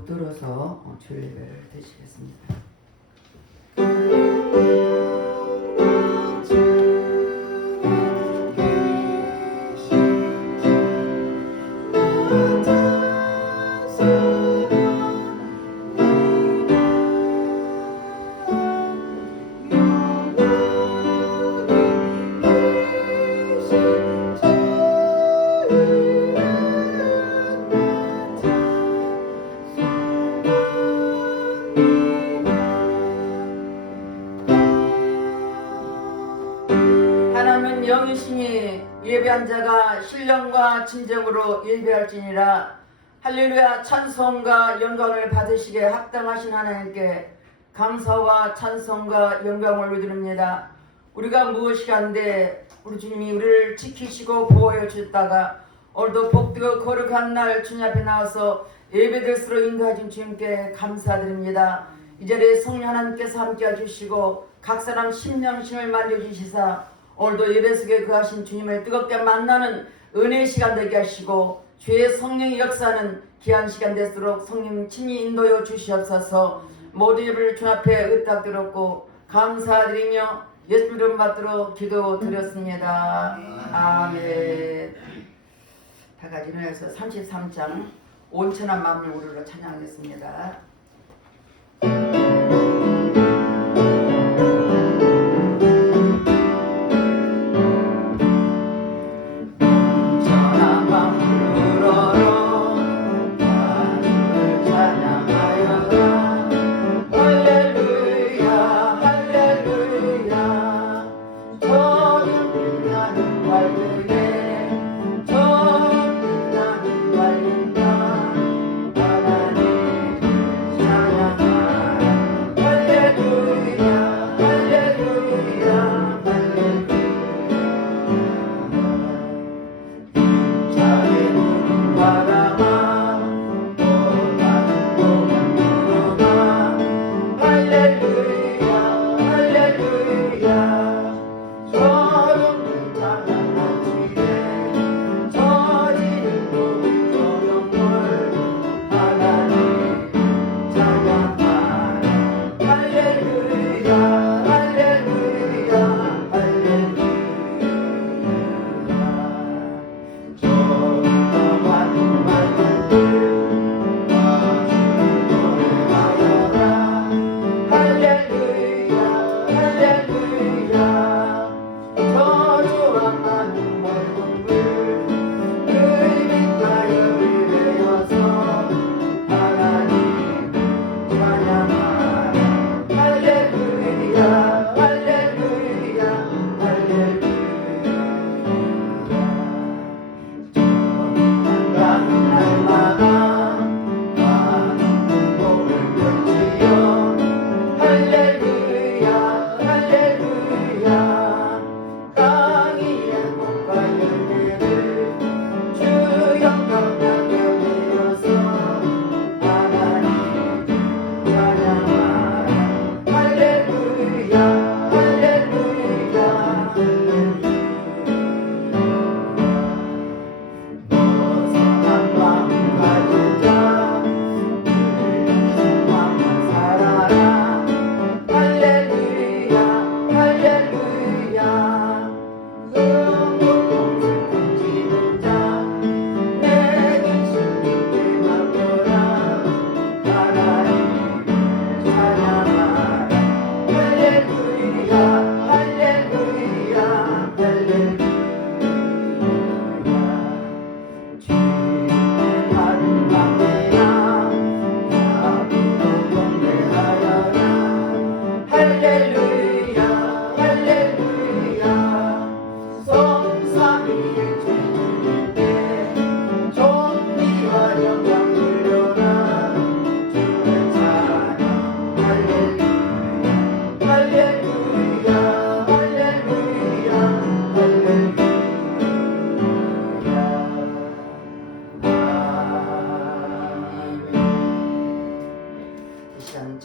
들어서 주일 예배를 드리겠습니다. 하나님은 영이시니 예배한 자가 신령과 진정으로 예배할지니라. 할렐루야. 찬송과 영광을 받으시게 합당하신 하나님께 감사와 찬송과 영광을 드립니다. 우리가 무엇이 한데 우리 주님이 우리를 지키시고 보호해 주셨다가 오늘도 복되고 거룩한 날 주님 앞에 나와서 예배될수록 인도하신 주님께 감사드립니다. 이 자리에 성령 하나님께서 함께 해주시고 각 사람 심령심을 만져주시사 오늘도 예배 속에 거하신 주님을 뜨겁게 만나는 은혜의 시간 되게 하시고 주의 성령의 역사는 귀한 시간 될수록 성령 친히 인도여 주시옵소서. 모든 예배를 주님 앞에 의탁드렸고 감사드리며 예수 이름 받들어 기도드렸습니다. 아멘. 다 같이 일어나서 33장 온천한 마음을 우리로 찬양하겠습니다.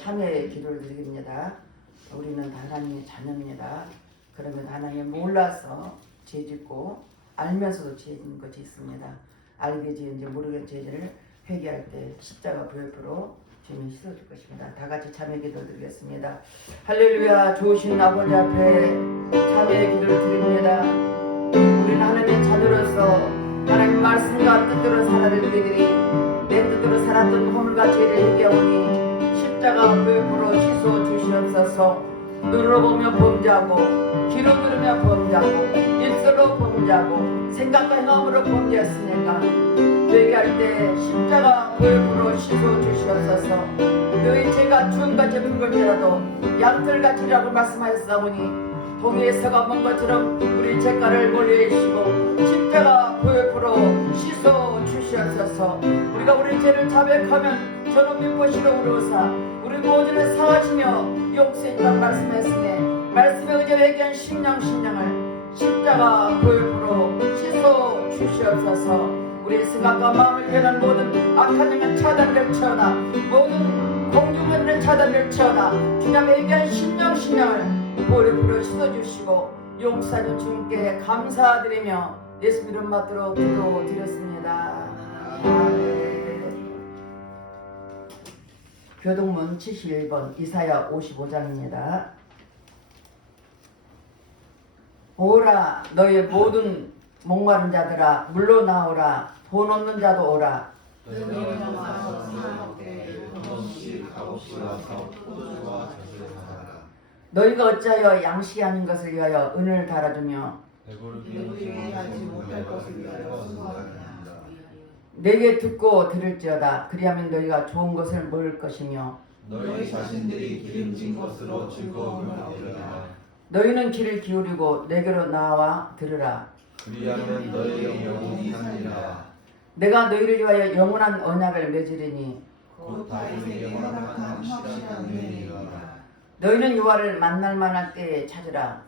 참회의 기도를 드립니다. 우리는 하나님의 자녀입니다. 그러면 하나님 몰라서 죄짓고 알면서도 죄짓는 것이 있습니다. 알게 지은지 모르게 죄를 회개할 때 십자가 부옆으로 주님이 씻어줄 것입니다. 다 같이 참여 기도 드리겠습니다. 할렐루야. 좋으신 아버지 앞에 참여의 기도를 드립니다. 우리는 하나님의 자녀로서 하나님 말씀과 뜻대로 살아낼 때들이 내 뜻대로 살았던 허물과 죄를 회개하오니 십자가 부옆으로 씻어 주시옵소서. 눈으로 보며 범죄하고 귀로 들으며 범죄하고 입술로 범죄하고 생각과 행함으로 범죄했으니까 회개할 때 십자가 부옆으로 씻어 주시옵소서. 너희 죄가 주음같이 붉을지라도 양털같이라고 말씀하였사오니 동해에 서가 먼 것처럼 우리 죄가를 멀리하시고 십자가 부옆으로 씻어 주시옵소서. 우리가 우리 죄를 자백하면 저는 미쁘시고 우려사 우리 모두를 사하시며 용서했다고 말씀했으니 말씀에 의지하여 회개한 신령을 십자가 부옆으로 씻어 주시옵소서. 우리의 생각과 마음을 변한 모든 악한 영은 차단될 처나 모든 공중면을 차단될 처나 주님의 회개한 신령을 부옆으로 씻어주시고 용서하는 주님께 감사드리며 예수 이름 받도록 기도드렸습니다. 아멘. 교동문 71번 이사야 55장입니다. 오라 너희 모든 목마른 자들아 물러나오라 돈 없는 자도 오라 너희가 어찌하여 양식이 아닌 것을 위하여 은을 달아주며 내게 듣고 들을지어다 그리하면 너희가 좋은 것을 먹을 것이며 너희 자신들이 기름진 것으로 즐거움을 얻으리라. 너희는 귀를 기울이고 내게로 나와 들으라. 그리하면 너희의 영혼이 살리라. 내가 너희를 위하여 영원한 언약을 맺으리니 곧 다윗의 영원한 확실한 은혜니라. 너희는 여호와를 만날 만할 때에 찾으라.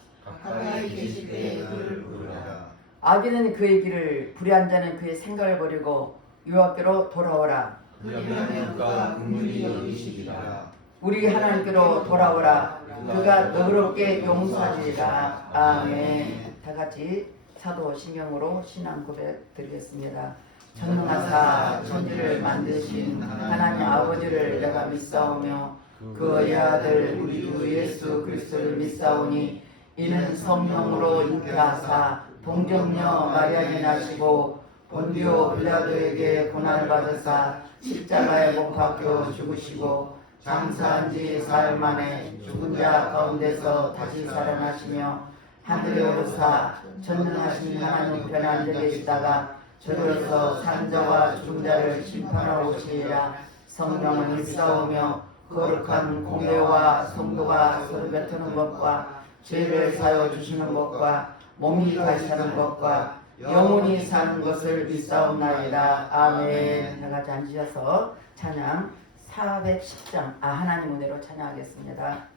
가까이 계실 때에 그를 부르라. 악인은 그의 길을 불의한 자는 그의 생각을 버리고 여호와께로 돌아오라. 그러면 그가 긍휼히 여기시리라. 우리 하나님께로 돌아오라. 그가 너그럽게 용서하리라. 아멘. 다 같이 사도신경으로 신앙 고백 드리겠습니다. 전능하사 천지를 만드신 하나님 아버지를 내가 믿사오며 그의 아들 우리 주 예수 그리스도를 믿사오니 이는 성령으로 잉태하사 동정녀 마리아에 나시고 본디오 빌라도에게 고난을 받으사 십자가에 못 박혀 죽으시고 장사한 지 사흘 만에 죽은 자 가운데서 다시 살아나시며 하늘에 오르사 전능하신 하나님 우편에 앉아 계시다가 저리로서 산 자와 죽은 자를 심판하러 오시리라. 성령은 믿사오며 거룩한 공회와 성도가 서로 뱉는 것과 죄를 사여 주시는 것과 몸이 다시 사는 것과 영원히 사는 것을 믿사옵나이다. 아멘. 다 같이 앉으셔서 찬양 410장 하나님 은혜로 찬양하겠습니다.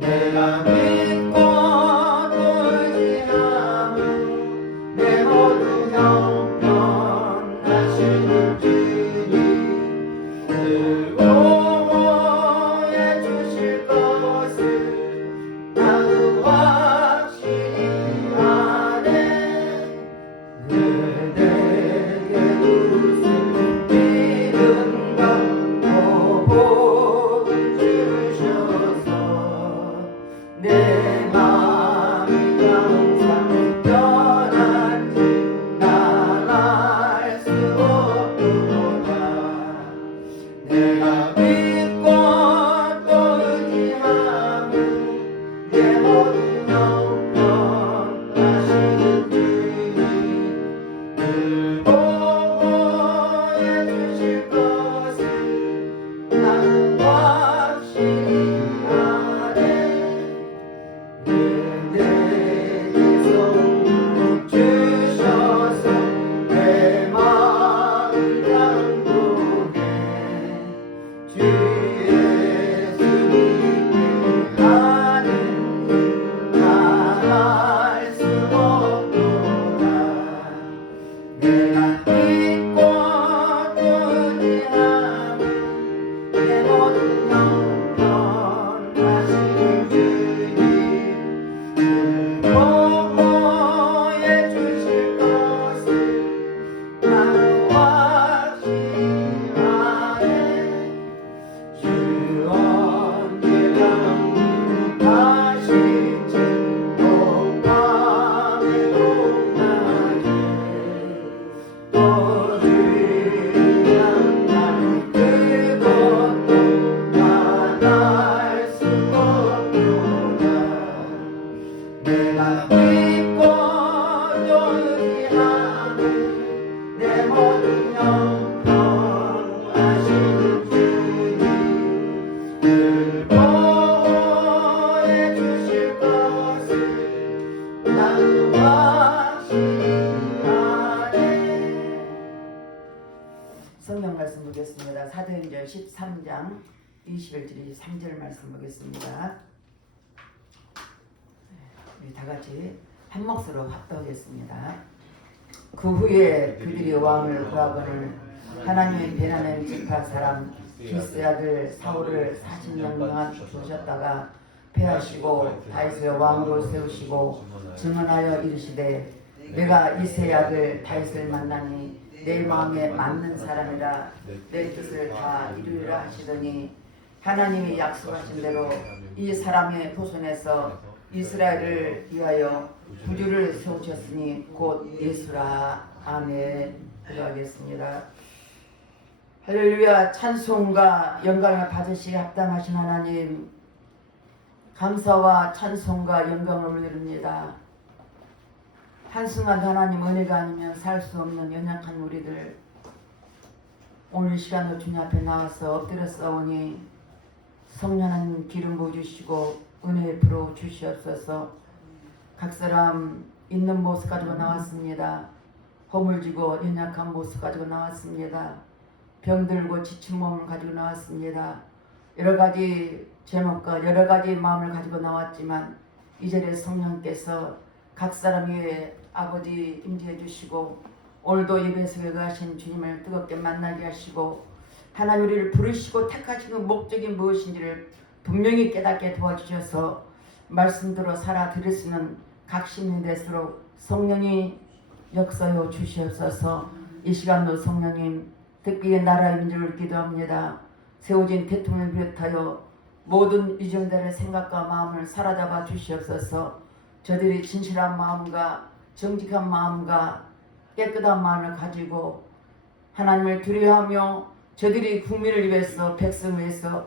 내가 보겠습니다. 사도행전 13장 21절 3절 말씀 보겠습니다. 우리 다 같이 한 몫으로 합독하겠습니다. 그 후에 그들이 왕을 구하거늘 하나님의 베냐민 지파 사람 기스의 아들 사울을 40년 동안 두셨다가 패하시고 다윗을 왕으로 세우시고 증언하여 이르시되 내가 이새의 아들 다윗을 만나니 내 마음에 맞는 사람이라 내 뜻을 다 이루리라 하시더니 하나님이 약속하신 대로 이 사람의 후손에서 이스라엘을 위하여 구주를 세우셨으니 곧 예수라. 아멘. 기도하겠습니다. 할렐루야. 찬송과 영광을 받으시기 합당하신 하나님, 감사와 찬송과 영광을 올립니다. 한순간 하나님 은혜가 아니면 살 수 없는 연약한 우리들, 오늘 시간도 주님 앞에 나와서 엎드려 싸우니 성령한 기름 부어주시고 은혜 불어 주시옵소서. 각 사람 있는 모습 가지고 나왔습니다. 허물지고 연약한 모습 가지고 나왔습니다. 병들고 지친 몸을 가지고 나왔습니다. 여러 가지 제목과 여러 가지 마음을 가지고 나왔지만 이 자리에 성령께서 각 사람 위에 아버지 임재해 주시고 오늘도 예배석에 가신 주님을 뜨겁게 만나게 하시고 하나님 우리를 부르시고 택하신 목적이 무엇인지를 분명히 깨닫게 도와주셔서 말씀대로 살아드릴 수 있는 각 시민이 될수록 성령이 역사여 주시옵소서. 이 시간도 성령님 특히 나라의 민족을 기도합니다. 세워진 대통령을 비롯하여 모든 유정자의 생각과 마음을 사로잡아 주시옵소서. 저들이 진실한 마음과 정직한 마음과 깨끗한 마음을 가지고 하나님을 두려워하며 저들이 국민을 위해서 백성을 위해서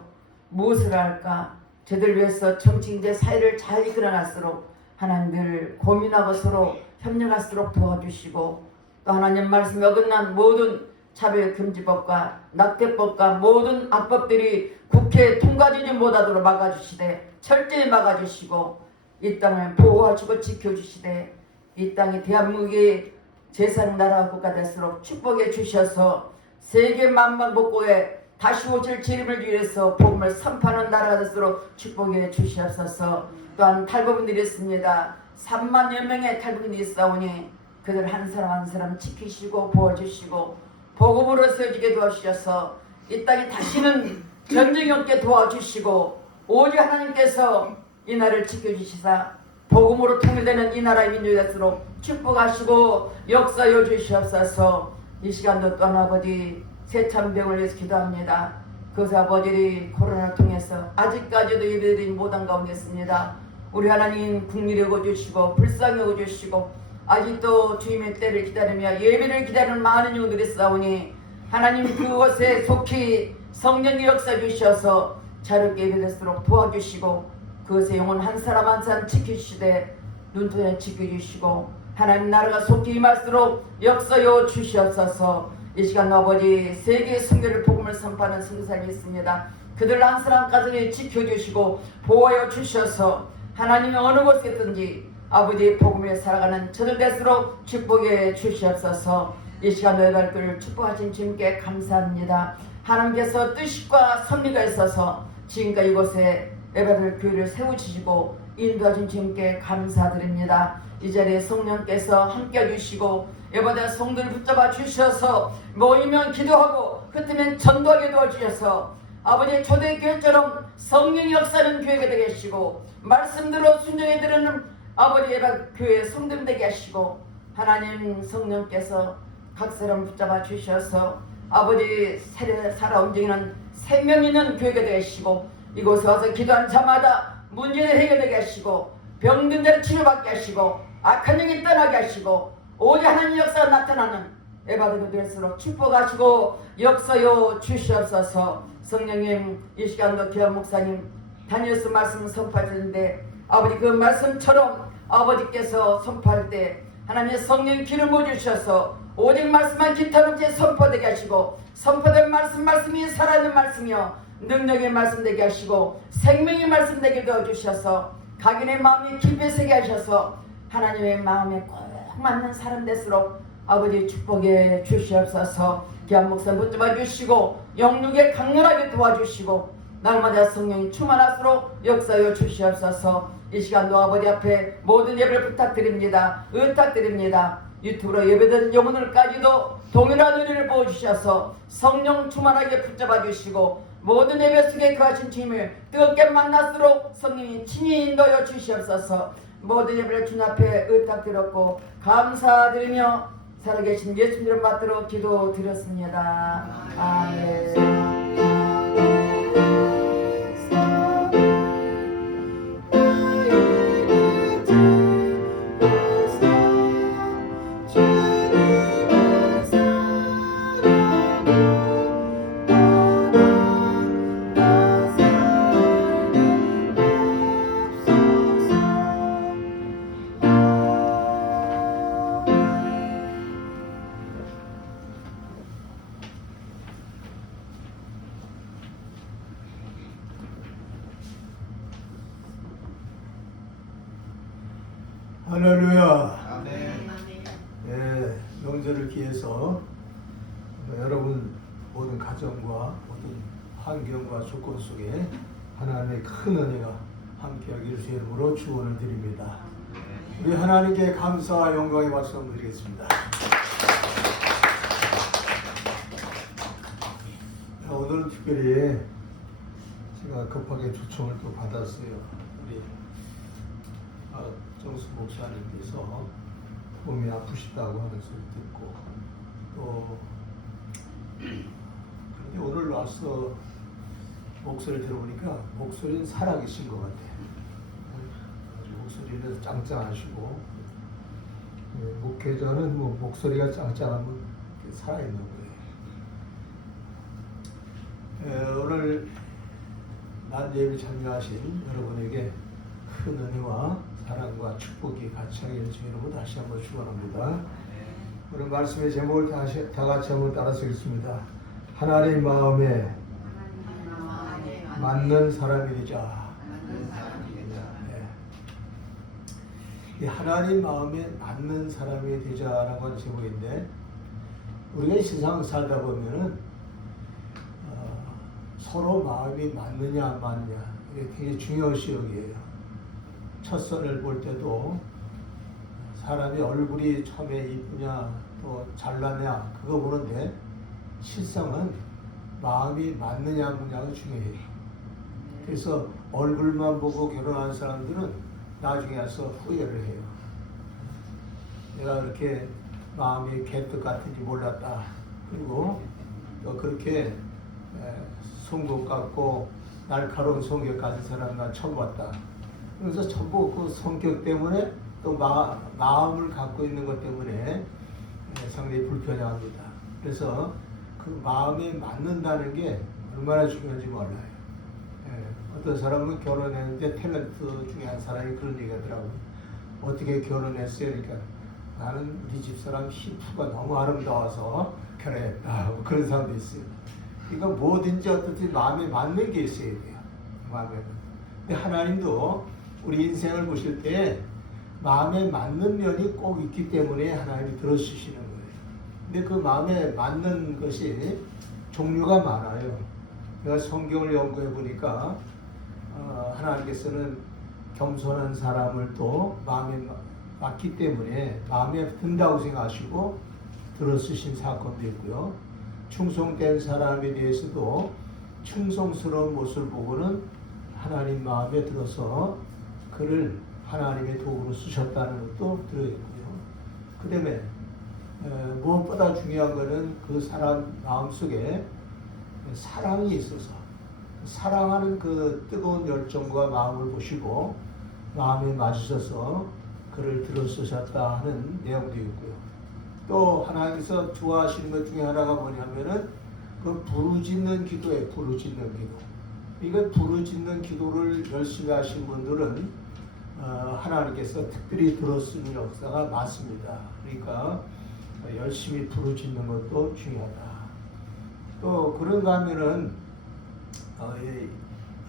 무엇을 할까, 저들을 위해서 정치인재 사회를 잘 이끌어갈수록 하나님 늘 고민하고 서로 협력할수록 도와주시고 또 하나님 말씀에 어긋난 모든 차별금지법과 낙태법과 모든 악법들이 국회에 통과되지 못하도록 막아주시되 철저히 막아주시고 이 땅을 보호하시고 지켜주시되 이 땅이 대한민국이 제3 나라 국가 될수록 축복해 주셔서 세계 만방복고에 다시 오실 주님을 위해서 복음을 선포하는 나라가 될수록 축복해 주시옵소서. 또한 탈북민들이 있습니다. 3만여 명의 탈북민이 있사오니 그들 한 사람 한 사람 지키시고 보호주시고 복음으로 세워지게 도와주셔서 이 땅에 다시는 전쟁이 없게 도와주시고 오직 하나님께서 이 나라를 지켜주시사 복음으로 통일되는 이 나라의 민족이 될수록 축복하시고 역사여 주시옵소서. 이 시간도 또한 아버지 세참병을 위해서 기도합니다. 그것을 아버지들이 코로나를 통해서 아직까지도 예배드리지 못한 가운데 있습니다. 우리 하나님 국리를 여겨주시고 불쌍히 여겨주시고 아직도 주님의 때를 기다리며 예배를 기다리는 많은 영들이 싸우니 하나님 그곳에 속히 성령의 역사 주셔서 자유롭게 예배될수록 도와주시고 그것의 영혼 한 사람 한 사람 지키시되 눈동에 지켜주시고 하나님 나라가 속히 임할수록 역사여 주시옵소서. 이 시간 아버지 세계 선교를 복음을 선포하는 선교사님이 있습니다. 그들 한 사람까지 지켜주시고 보호하여 주셔서 하나님이 어느 곳에 있든지 아버지의 복음에 살아가는 저들 될수록 축복해 주시옵소서. 이 시간 너희 발길을 축복하신 주님께 감사합니다. 하나님께서 뜻과 섭리가 있어서 지금까지 이곳에 예배를 교회를 세우시고 인도하신 주님께 감사드립니다. 이 자리에 성령께서 함께 해주시고 예배대 성도를 붙잡아 주셔서 모이면 기도하고 흩으면 전도하게 도와주셔서 아버지의 초대교회처럼 성령의 역사는 교회가 되게 하시고 말씀대로 순종해 드리는 아버지 예배교회 성도님 되게 하시고 하나님 성령께서 각 사람 붙잡아 주셔서 아버지 살아 움직이는 생명 있는 교회가 되게 하시고 이곳에 와서 기도한 자마다 문제를 해결되게 하시고 병든 자를 치료받게 하시고 악한 영이 떠나게 하시고 오직 하나님 역사가 나타나는 예배드리게 될수록 축복하시고 역사여 주시옵소서. 성령님 이 시간도 귀한 목사님 다니엘서 말씀 선포하셨는데 아버지 그 말씀처럼 아버지께서 선포할 때 하나님의 성령 기름 부어주셔서 오직 말씀만 기타롭게 선포되게 하시고 선포된 말씀이 살아있는 말씀이요 능력의 말씀 되게 하시고 생명의 말씀 되게 도와주셔서 각인의 마음이 깊이 새게 하셔서 하나님의 마음에 꼭 맞는 사람 될수록 아버지 축복에 주시옵소서. 귀한 목사 붙잡아 주시고 영육에 강렬하게 도와주시고 날마다 성령이 충만하도록 역사여 주시옵소서. 이 시간도 아버지 앞에 모든 예배를 부탁드립니다. 의탁드립니다. 유튜브로 예배드린 영혼들까지도 동일한 은혜를 부어주셔서 성령 충만하게 붙잡아 주시고 모든 예배 속에 거하신 주님을 뜨겁게 만나도록 성령이 친히 인도하여 주시옵소서. 모든 예배를 주님 앞에 의탁드렸고 감사드리며 살아계신 예수님 이름 받들어 기도드렸습니다. 아멘. 할렐루야. 아멘. 예, 명절을 기해서 여러분 모든 가정과 모든 환경과 조건 속에 하나님의 큰 은혜가 함께하기를 주의 이름으로 축원을 드립니다. 우리 하나님께 감사와 영광의 박수 한번 드리겠습니다. 오늘은 특별히 제가 급하게 초청을 또 받았어요. 우리 정수 목사님께서 몸이 아프시다고 하는 소리 듣고 또 그런데 오늘 와서 목소리를 들어보니까 목소리는 살아계신 것 같아요. 목소리는 짱짱하시고 목회자는 뭐 목소리가 짱짱하면 살아있는 거예요. 오늘 난 예배 참여하신 여러분에게 큰 은혜와 사랑과 축복이 같이 하기를 주님으로 다시 한번 축원합니다. 오늘 말씀의 제목을 다 같이 한번 따라서 읽습니다. 하나님 마음에 맞는 사람이 되자. 네. 이 하나님 마음에 맞는 사람이 되자라고 하는 제목인데 우리가 이 세상 살다 보면은 서로 마음이 맞느냐 안 맞느냐 이게 굉장히 중요한 시역이에요. 첫 선을 볼 때도 사람이 얼굴이 처음에 이쁘냐 또 잘나냐 그거 보는데 실상은 마음이 맞느냐 안 맞느냐가 중요해요. 그래서 얼굴만 보고 결혼한 사람들은 나중에 와서 후회를 해요. 내가 그렇게 마음이 개떡 같은지 몰랐다. 그리고 또 그렇게 송곳 같고 날카로운 성격 가진 사람 난 처음 봤다. 그래서 전부 그 성격 때문에 또 마음을 갖고 있는 것 때문에 상당히 불편해합니다. 그래서 그 마음에 맞는다는 게 얼마나 중요한지 몰라요. 어떤 사람은 결혼했는데 탤런트 중에 한 사람이 그런 얘기 하더라고요. 어떻게 결혼했어요? 그러니까 나는 우리 집사람 히프가 너무 아름다워서 결혼했다. 그런 사람도 있어요. 그러니까 뭐든지 어떻든지 마음에 맞는 게 있어야 돼요. 마음에. 근데 하나님도 우리 인생을 보실 때 마음에 맞는 면이 꼭 있기 때문에 하나님이 들어주시는 거예요. 근데 그 마음에 맞는 것이 종류가 많아요. 내가 성경을 연구해 보니까 하나님께서는 겸손한 사람을 또 마음에 맞기 때문에 마음에 든다고 생각하시고 들어쓰신 사건도 있고요. 충성된 사람에 대해서도 충성스러운 모습을 보고는 하나님 마음에 들어서 그를 하나님의 도구로 쓰셨다는 것도 들어있고요. 그 다음에 무엇보다 중요한 것은 그 사람 마음속에 사랑이 있어서 사랑하는 그 뜨거운 열정과 마음을 보시고 마음에 맞으셔서 그를 들어쓰셨다 하는 내용도 있고요. 또 하나님께서 좋아하시는 것 중에 하나가 뭐냐면은 그 부르짖는 기도예요. 부르짖는 기도. 이거 부르짖는 기도를 열심히 하신 분들은 하나님께서 특별히 들어쓰는 역사가 많습니다. 그러니까 열심히 부르짖는 것도 중요하다. 또 그런가 하면은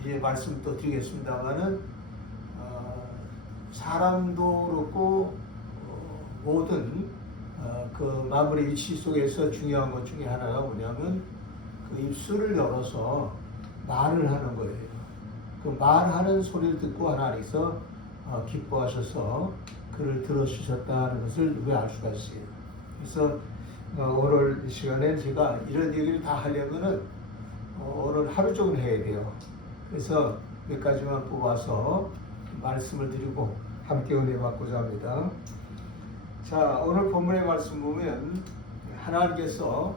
이제 말씀 또 드리겠습니다만은 사람도 그렇고 모든 그 마무리 위치 속에서 중요한 것 중에 하나가 뭐냐면 그 입술을 열어서 말을 하는 거예요. 그 말하는 소리를 듣고 하나님께서 기뻐하셔서 그를 들어주셨다는 것을 우리 알 수가 있어요. 그래서 오늘 이 시간에 제가 이런 얘기를 다 하려면은 오늘 하루 종일 해야 돼요. 그래서 몇 가지만 뽑아서 말씀을 드리고 함께 은혜 받고자 합니다. 자, 오늘 본문의 말씀 보면 하나님께서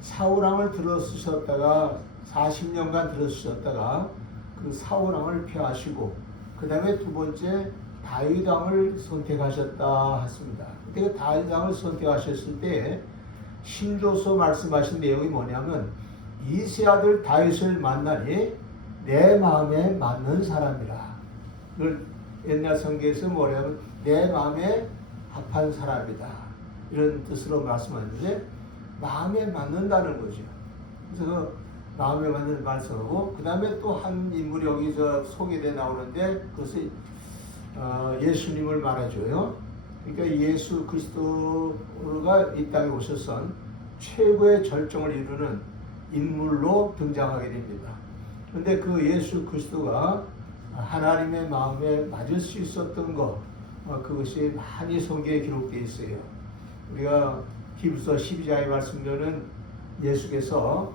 사울왕을 들어쓰셨다가 40년간 들어쓰셨다가 그 사울왕을 폐하시고 그 다음에 두 번째 다윗왕을 선택하셨다 했습니다. 그때 다윗왕을 선택하셨을 때 신조서 말씀하신 내용이 뭐냐면 이세 아들 다윗을 만나니 내 마음에 맞는 사람이라. 이걸 옛날 성경에서 뭐냐면 내 마음에 합한 사람이다. 이런 뜻으로 말씀하는데 마음에 맞는다는 거죠. 그래서 그 마음에 맞는 말씀하고 그 다음에 또 한 인물이 여기서 소개돼 나오는데 그것이 예수님을 말해줘요. 그러니까 예수 그리스도가 이 땅에 오셔서 최고의 절정을 이루는 인물로 등장하게 됩니다. 그런데 그 예수 그리스도가 하나님의 마음에 맞을 수 있었던 것 그것이 많이 성경에 기록되어 있어요. 우리가 히브리서 12장의 말씀대로는 예수께서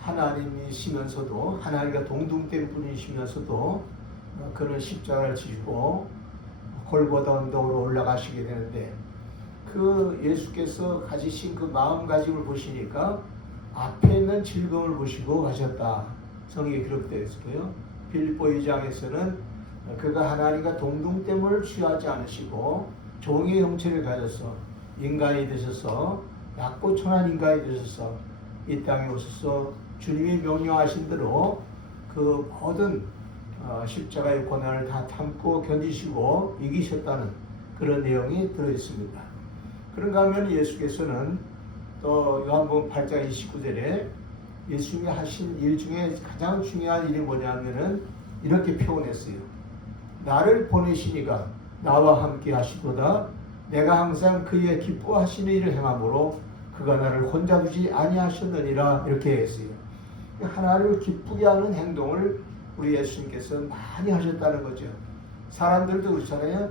하나님이시면서도 하나님과 동등된 분이시면서도 그는 십자가를 지시고 골고다 언덕으로 올라가시게 되는데 그 예수께서 가지신 그 마음가짐을 보시니까 앞에 있는 즐거움을 보시고 가셨다. 성경에 기록되어 있어요. 빌립보 2장에서는 그가 하나님과 동등됨을 취하지 않으시고 종의 형체를 가져서 인간이 되셔서 낮고 천한 인간이 되셔서 이 땅에 오셔서 주님이 명령하신 대로 그 모든 십자가의 고난을 다 참고 견디시고 이기셨다는 그런 내용이 들어있습니다. 그런가 하면 예수께서는 또 요한복음 8장 29절에 예수님이 하신 일 중에 가장 중요한 일이 뭐냐면은 이렇게 표현했어요. 나를 보내시니가 나와 함께 하시도다. 내가 항상 그의 기뻐하시는 일을 행함으로 그가 나를 혼자 두지 아니하셨느니라 이렇게 했어요. 하나님을 기쁘게 하는 행동을 우리 예수님께서 많이 하셨다는 거죠. 사람들도 그렇잖아요.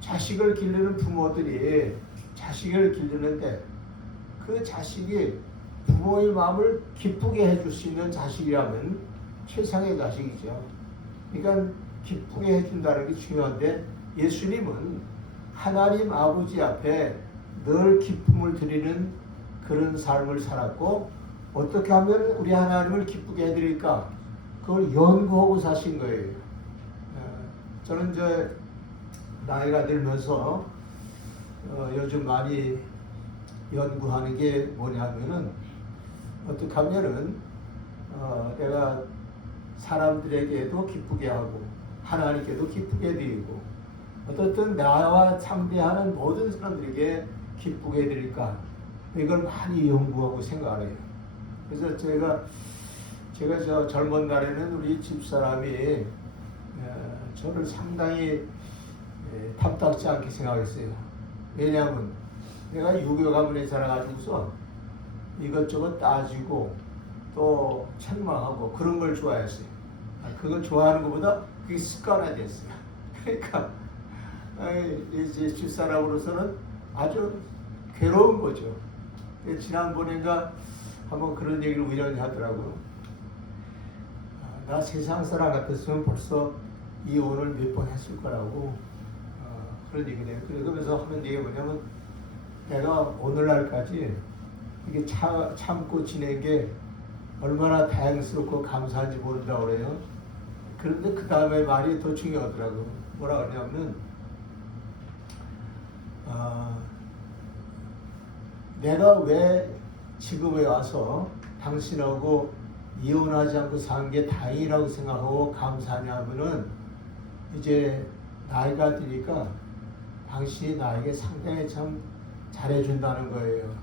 자식을 기르는 부모들이 자식을 기르는데 그 자식이 부모의 마음을 기쁘게 해줄 수 있는 자식이라면 최상의 자식이죠. 그러니까 기쁘게 해준다는 게 중요한데 예수님은 하나님 아버지 앞에 늘 기쁨을 드리는 그런 삶을 살았고 어떻게 하면 우리 하나님을 기쁘게 해드릴까? 그걸 연구하고 사신 거예요. 저는 이제 나이가 들면서 요즘 많이 연구하는 게 뭐냐면은 어떻게 하면은 내가 사람들에게도 기쁘게 하고 하나님께도 기쁘게 드리고 어떻든 나와 상대하는 모든 사람들에게 기쁘게 해드릴까 이걸 많이 연구하고 생각을 해요. 그래서 제가 저 젊은 날에는 우리 집사람이 저를 상당히 탐탁지 않게 생각했어요. 왜냐하면 내가 유교 가문에 자라가지고서 이것저것 따지고 또 책망하고 그런 걸 좋아했어요. 그걸 좋아하는 것보다 그게 습관화됐어요. 그러니까 이제 집사람으로서는 아주 괴로운 거죠. 지난번인가 한번 그런 얘기를 우연히 하더라고요. 나 세상 사람 같았으면 벌써 이혼을 몇 번 했을 거라고 그런 얘기를 해요. 그러면서 하는 얘기가 뭐냐면 내가 오늘날까지 이게 참고 지낸 게 얼마나 다행스럽고 감사한지 모른다고 그래요. 그런데 그 다음에 말이 더 중요하더라고요. 뭐라 그러냐면 내가 왜 지금에 와서 당신하고 이혼하지 않고 산 게 다행이라고 생각하고 감사하냐면은 이제 나이가 드니까 당신이 나에게 상당히 참 잘해준다는 거예요.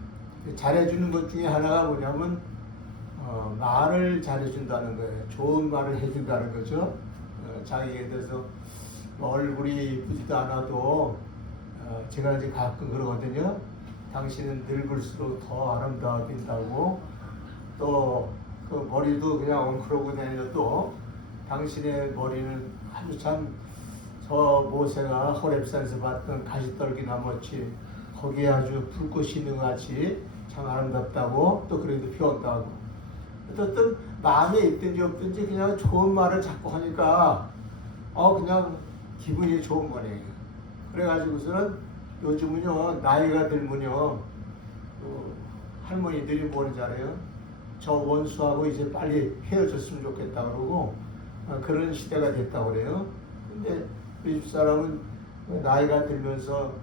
잘해주는 것 중에 하나가 뭐냐면 말을 잘해준다는 거예요. 좋은 말을 해준다는 거죠. 자기에 대해서 뭐 얼굴이 이쁘지도 않아도 제가 이제 가끔 그러거든요. 당신은 늙을수록 더 아름다워진다고. 또 그 머리도 그냥 엉클하고 다녀도 당신의 머리는 아주 참 저 모세가 호렙산에서 봤던 가시떨기 나무같이 거기에 아주 불꽃이 있는 것 같이 참 아름답다고 또 그래도 피웠다고. 어떤 마음에 있든지 없든지 그냥 좋은 말을 자꾸 하니까 그냥 기분이 좋은 거네요. 그래가지고서는 요즘은요 나이가 들면요 할머니들이 뭐는지 알아요? 저 원수하고 이제 빨리 헤어졌으면 좋겠다 그러고 그런 시대가 됐다고 그래요. 근데 우리 집사람은 나이가 들면서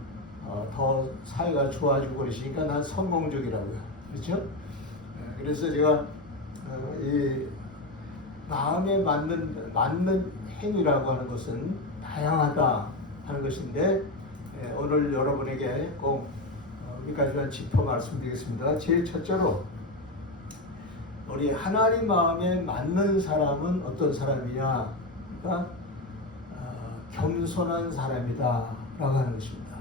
더 사회가 좋아지고 그러시니까 난 성공적이라고요. 그렇죠? 그래서 제가 이 마음에 맞는 행위라고 하는 것은 다양하다 하는 것인데 오늘 여러분에게 꼭 몇 가지만 짚어 말씀드리겠습니다. 제일 첫째로 우리 하나님 마음에 맞는 사람은 어떤 사람이냐? 그러니까 겸손한 사람이다 라고 하는 것입니다.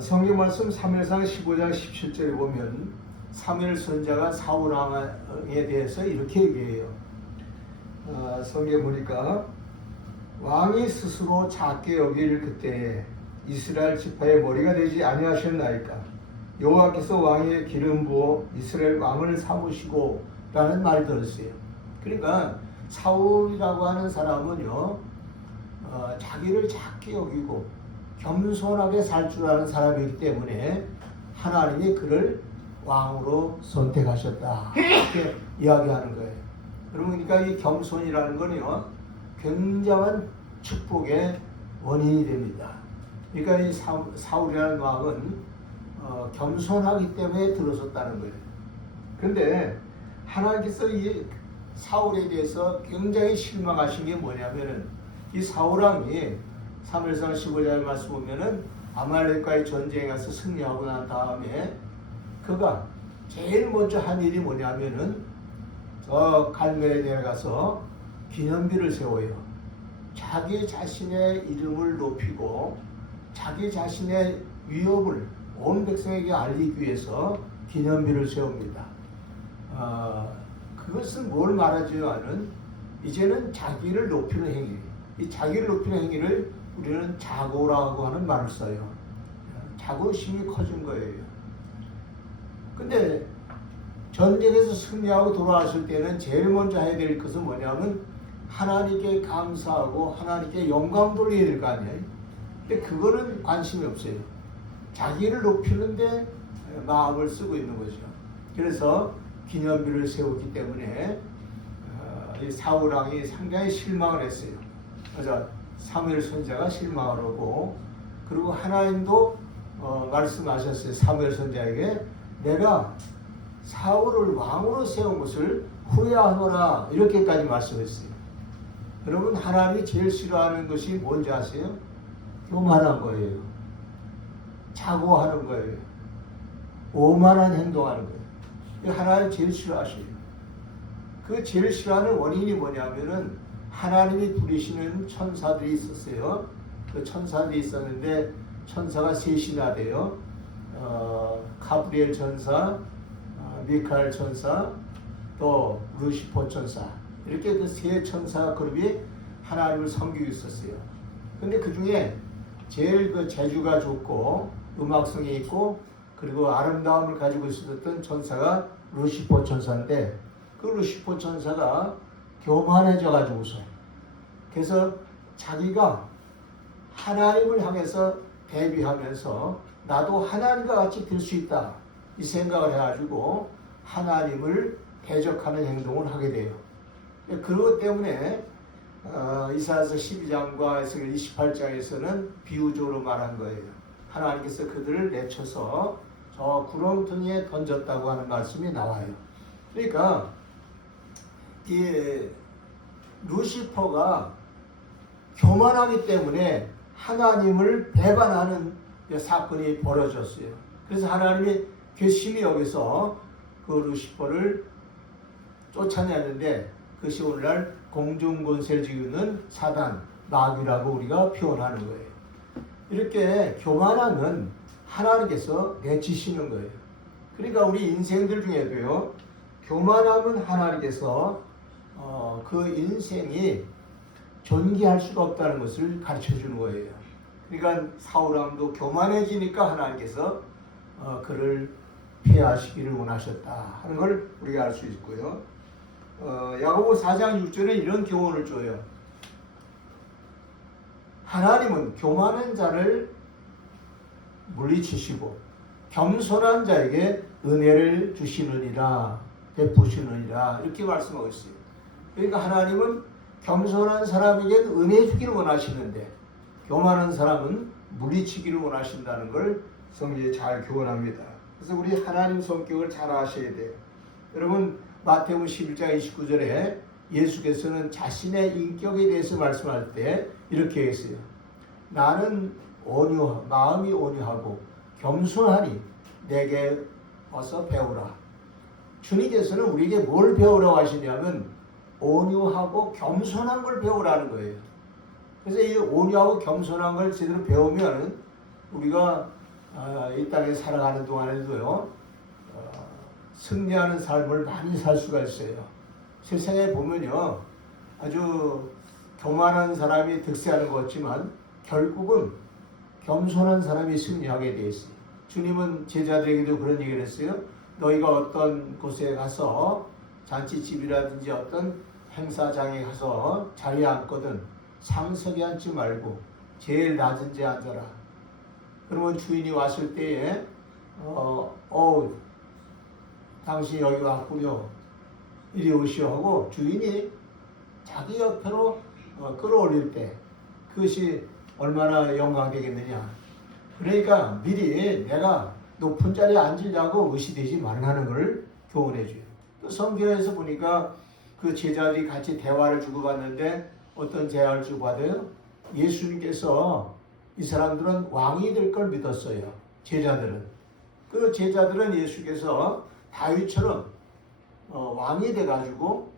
성경 말씀 사무엘상 15장 17절에 보면 사무엘 선지자가 사울 왕에 대해서 이렇게 얘기해요. 성경 보니까 왕이 스스로 작게 여길 그때에 이스라엘 지파의 머리가 되지 아니하셨나이까. 여호와께서 왕의 기름 부어 이스라엘 왕을 삼으시고 라는 말이 들었어요. 그러니까 사울이라고 하는 사람은요 자기를 작게 여기고 겸손하게 살 줄 아는 사람이기 때문에 하나님이 그를 왕으로 선택하셨다 이렇게 이야기하는 거예요. 그러니까 이 겸손이라는 거는요 굉장한 축복의 원인이 됩니다. 그러니까 이 사울이라는 왕은 겸손하기 때문에 들어섰다는 거예요. 그런데 하나님께서 이 사울에 대해서 굉장히 실망하신 게 뭐냐면은 이 사울 왕이 사무엘상 15장에 말씀 보면은 아말렉과의 전쟁에 가서 승리하고 난 다음에 그가 제일 먼저 한 일이 뭐냐면은 저 갈멜에 내려가서 기념비를 세워요. 자기 자신의 이름을 높이고 자기 자신의 위협을 온 백성에게 알리기 위해서 기념비를 세웁니다. 그것은 뭘 말하지만은 이제는 자기를 높이는 행위, 이 자기를 높이는 행위를 우리는 자고라고 하는 말을 써요. 자고심이 커진 거예요. 근데 전쟁에서 승리하고 돌아왔을 때는 제일 먼저 해야 될 것은 뭐냐면 하나님께 감사하고 하나님께 영광 돌려야 될 거 아니에요. 근데 그거는 관심이 없어요. 자기를 높이는데 마음을 쓰고 있는 거죠. 그래서 기념비를 세웠기 때문에 이 사울 왕이 상당히 실망을 했어요. 그래서 사무엘 선지자가 실망을 하고 그리고 하나님도 말씀하셨어요. 사무엘 선지자에게 내가 사울을 왕으로 세운 것을 후회하노라 이렇게까지 말씀했어요. 여러분 하나님이 제일 싫어하는 것이 뭔지 아세요? 교만한 거예요. 자고하는 거예요. 오만한 행동하는 거예요. 하나님 제일 싫어하시요. 그 제일 싫어하는 원인이 뭐냐면은 하나님이 부리시는 천사들이 있었어요. 그 천사들이 있었는데 천사가 셋이나 돼요. 가브리엘 천사, 미카엘 천사, 또 루시퍼 천사 이렇게 그 세 천사 그룹이 하나님을 섬기고 있었어요. 근데 그 중에 제일 그 재주가 좋고 음악성이 있고 그리고 아름다움을 가지고 있었던 천사가 루시퍼 천사인데 그 루시퍼 천사가 교만해져 가지고서 그래서 자기가 하나님을 향해서 대비하면서 나도 하나님과 같이 될 수 있다 이 생각을 해가지고 하나님을 대적하는 행동을 하게 돼요. 그것 때문에 이사야서 12장과 에스겔 28장에서는 비유적으로 말한 거예요. 하나님께서 그들을 내쳐서 저 구렁텅이에 던졌다고 하는 말씀이 나와요. 그러니까 이 루시퍼가 교만하기 때문에 하나님을 배반하는 사건이 벌어졌어요. 그래서 하나님이 괘씸히 여기서 그 루시퍼를 쫓아내는데 그것이 오늘날 공중권세를 쥐고 있는 사단 마귀라고 우리가 표현하는 거예요. 이렇게 교만하면 하나님께서 내치시는 거예요. 그러니까 우리 인생들 중에도요, 교만하면 하나님께서 그 인생이 존귀할 수가 없다는 것을 가르쳐 주는 거예요. 그러니까 사울왕도 교만해지니까 하나님께서 그를 피하시기를 원하셨다 하는 걸 우리가 알 수 있고요. 야고보 4장 6절에 이런 교훈을 줘요. 하나님은 교만한 자를 물리치시고 겸손한 자에게 은혜를 주시느니라, 베푸시느니라, 이렇게 말씀하고 있어요. 그러니까 하나님은 겸손한 사람에게 은혜 주기를 원하시는데 교만한 사람은 물리치기를 원하신다는 걸 성경에 잘 교훈합니다. 그래서 우리 하나님 성격을 잘 아셔야 돼요. 여러분, 마태복음 11장 29절에 예수께서는 자신의 인격에 대해서 말씀할 때 이렇게 했어요. 나는 마음이 온유하고 겸손하니 내게 와서 배우라. 주님께서는 우리에게 뭘 배우라고 하시냐면 온유하고 겸손한 걸 배우라는 거예요. 그래서 이 온유하고 겸손한 걸 제대로 배우면 우리가 이 땅에 살아가는 동안에도요, 승리하는 삶을 많이 살 수가 있어요. 세상에 보면요, 아주 교만한 사람이 득세하는 것 같지만 결국은 겸손한 사람이 승리하게 되어 있어요. 주님은 제자들에게도 그런 얘기를 했어요. 너희가 어떤 곳에 가서 잔치집이라든지 어떤 행사장에 가서 자리에 앉거든 상석에 앉지 말고 제일 낮은 데 앉아라. 그러면 주인이 왔을 때에 당신 여기 왔군요, 이리 오시오 하고 주인이 자기 옆으로 끌어올릴 때 그것이 얼마나 영광되겠느냐. 그러니까 미리 내가 높은 자리에 앉으려고 의시되지 말라는 것을 교훈해 줘요. 또 성경에서 보니까 그 제자들이 같이 대화를 주고받는데 어떤 대화를 주고받아요? 예수님께서 이 사람들은 왕이 될 걸 믿었어요. 제자들은. 그 제자들은 예수께서 다윗처럼 왕이 돼가지고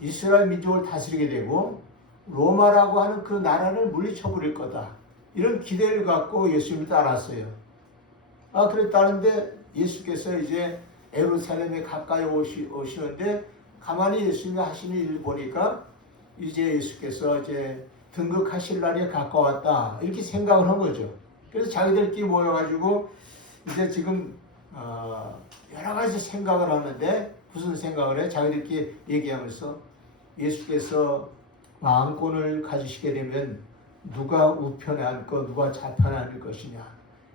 이스라엘 민족을 다스리게 되고 로마라고 하는 그 나라를 물리쳐버릴 거다, 이런 기대를 갖고 예수님을 따랐어요. 그랬다는데 예수께서 이제 예루살렘에 가까이 오시는데 가만히 예수님이 하시는 일을 보니까 이제 예수께서 이제 등극하실 날이 가까웠다, 이렇게 생각을 한 거죠. 그래서 자기들끼리 모여가지고 이제 지금 여러 가지 생각을 하는데, 무슨 생각을 해? 자기들끼리 얘기하면서 예수께서 왕권을 가지시게 되면 누가 우편에 앉고 누가 좌편에 앉을 것이냐,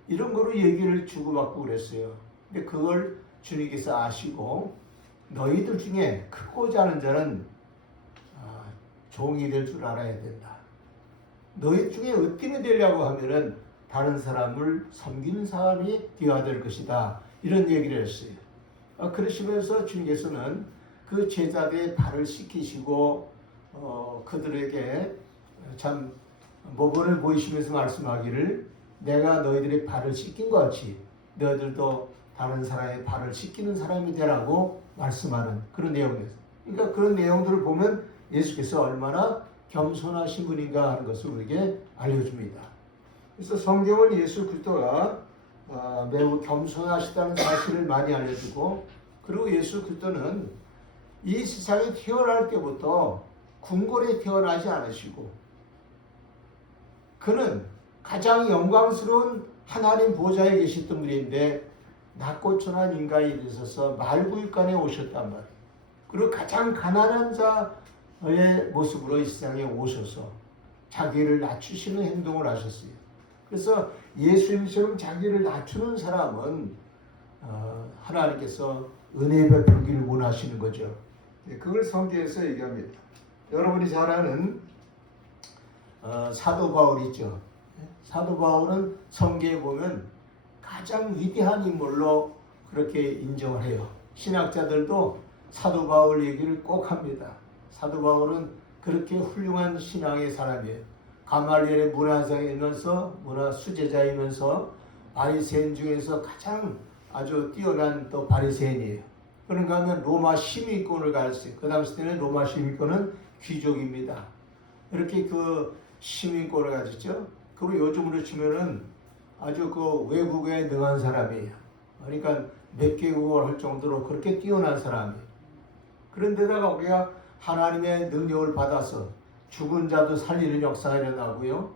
이런 거로 얘기를 주고받고 그랬어요. 근데 그걸 주님께서 아시고 너희들 중에 크고자 하는 자는 종이 될 줄 알아야 된다. 너희 중에 으뜸이 되려고 하면은 다른 사람을 섬기는 사람이 되어야 될 것이다, 이런 얘기를 했어요. 그러시면서 주님께서는 그 제자들의 발을 씻기시고 그들에게 참 모범을 보이시면서 말씀하기를 내가 너희들의 발을 씻긴 것 같이 너희들도 다른 사람의 발을 씻기는 사람이 되라고 말씀하는 그런 내용이었어요. 그러니까 그런 내용들을 보면 예수께서 얼마나 겸손하신 분인가 하는 것을 우리에게 알려줍니다. 그래서 성경은 예수 그리스도가 매우 겸손하시다는 사실을 많이 알려주고, 그리고 예수 그리스도는 이 세상에 태어날 때부터 궁궐에 태어나지 않으시고 그는 가장 영광스러운 하나님 보좌에 계셨던 분인데 낮고 천한 인간이 되셔서 말구육간에 오셨단 말이에요. 그리고 가장 가난한 자의 모습으로 이 세상에 오셔서 자기를 낮추시는 행동을 하셨어요. 그래서 예수님처럼 자기를 낮추는 사람은 하나님께서 은혜 베풀기를 원하시는 거죠. 그걸 성경에서 얘기합니다. 여러분이 잘 아는 사도 바울 있죠. 사도 바울은 성경에 보면 가장 위대한 인물로 그렇게 인정을 해요. 신학자들도 사도 바울 얘기를 꼭 합니다. 사도 바울은 그렇게 훌륭한 신앙의 사람이에요. 가말리엘의 문화자이면서 문화 수제자이면서 바리새인 중에서 가장 아주 뛰어난 또 바리새인이에요. 그런가 하면 로마 시민권을 가졌어요. 그 당시 때는 로마 시민권은 귀족입니다. 이렇게 그 시민권을 가졌죠. 그리고 요즘으로 치면은 아주 그 외국에 능한 사람이에요. 그러니까 몇 개국어를 할 정도로 그렇게 뛰어난 사람이에요. 그런데다가 우리가 하나님의 능력을 받아서 죽은 자도 살리는 역사가 일어나고요.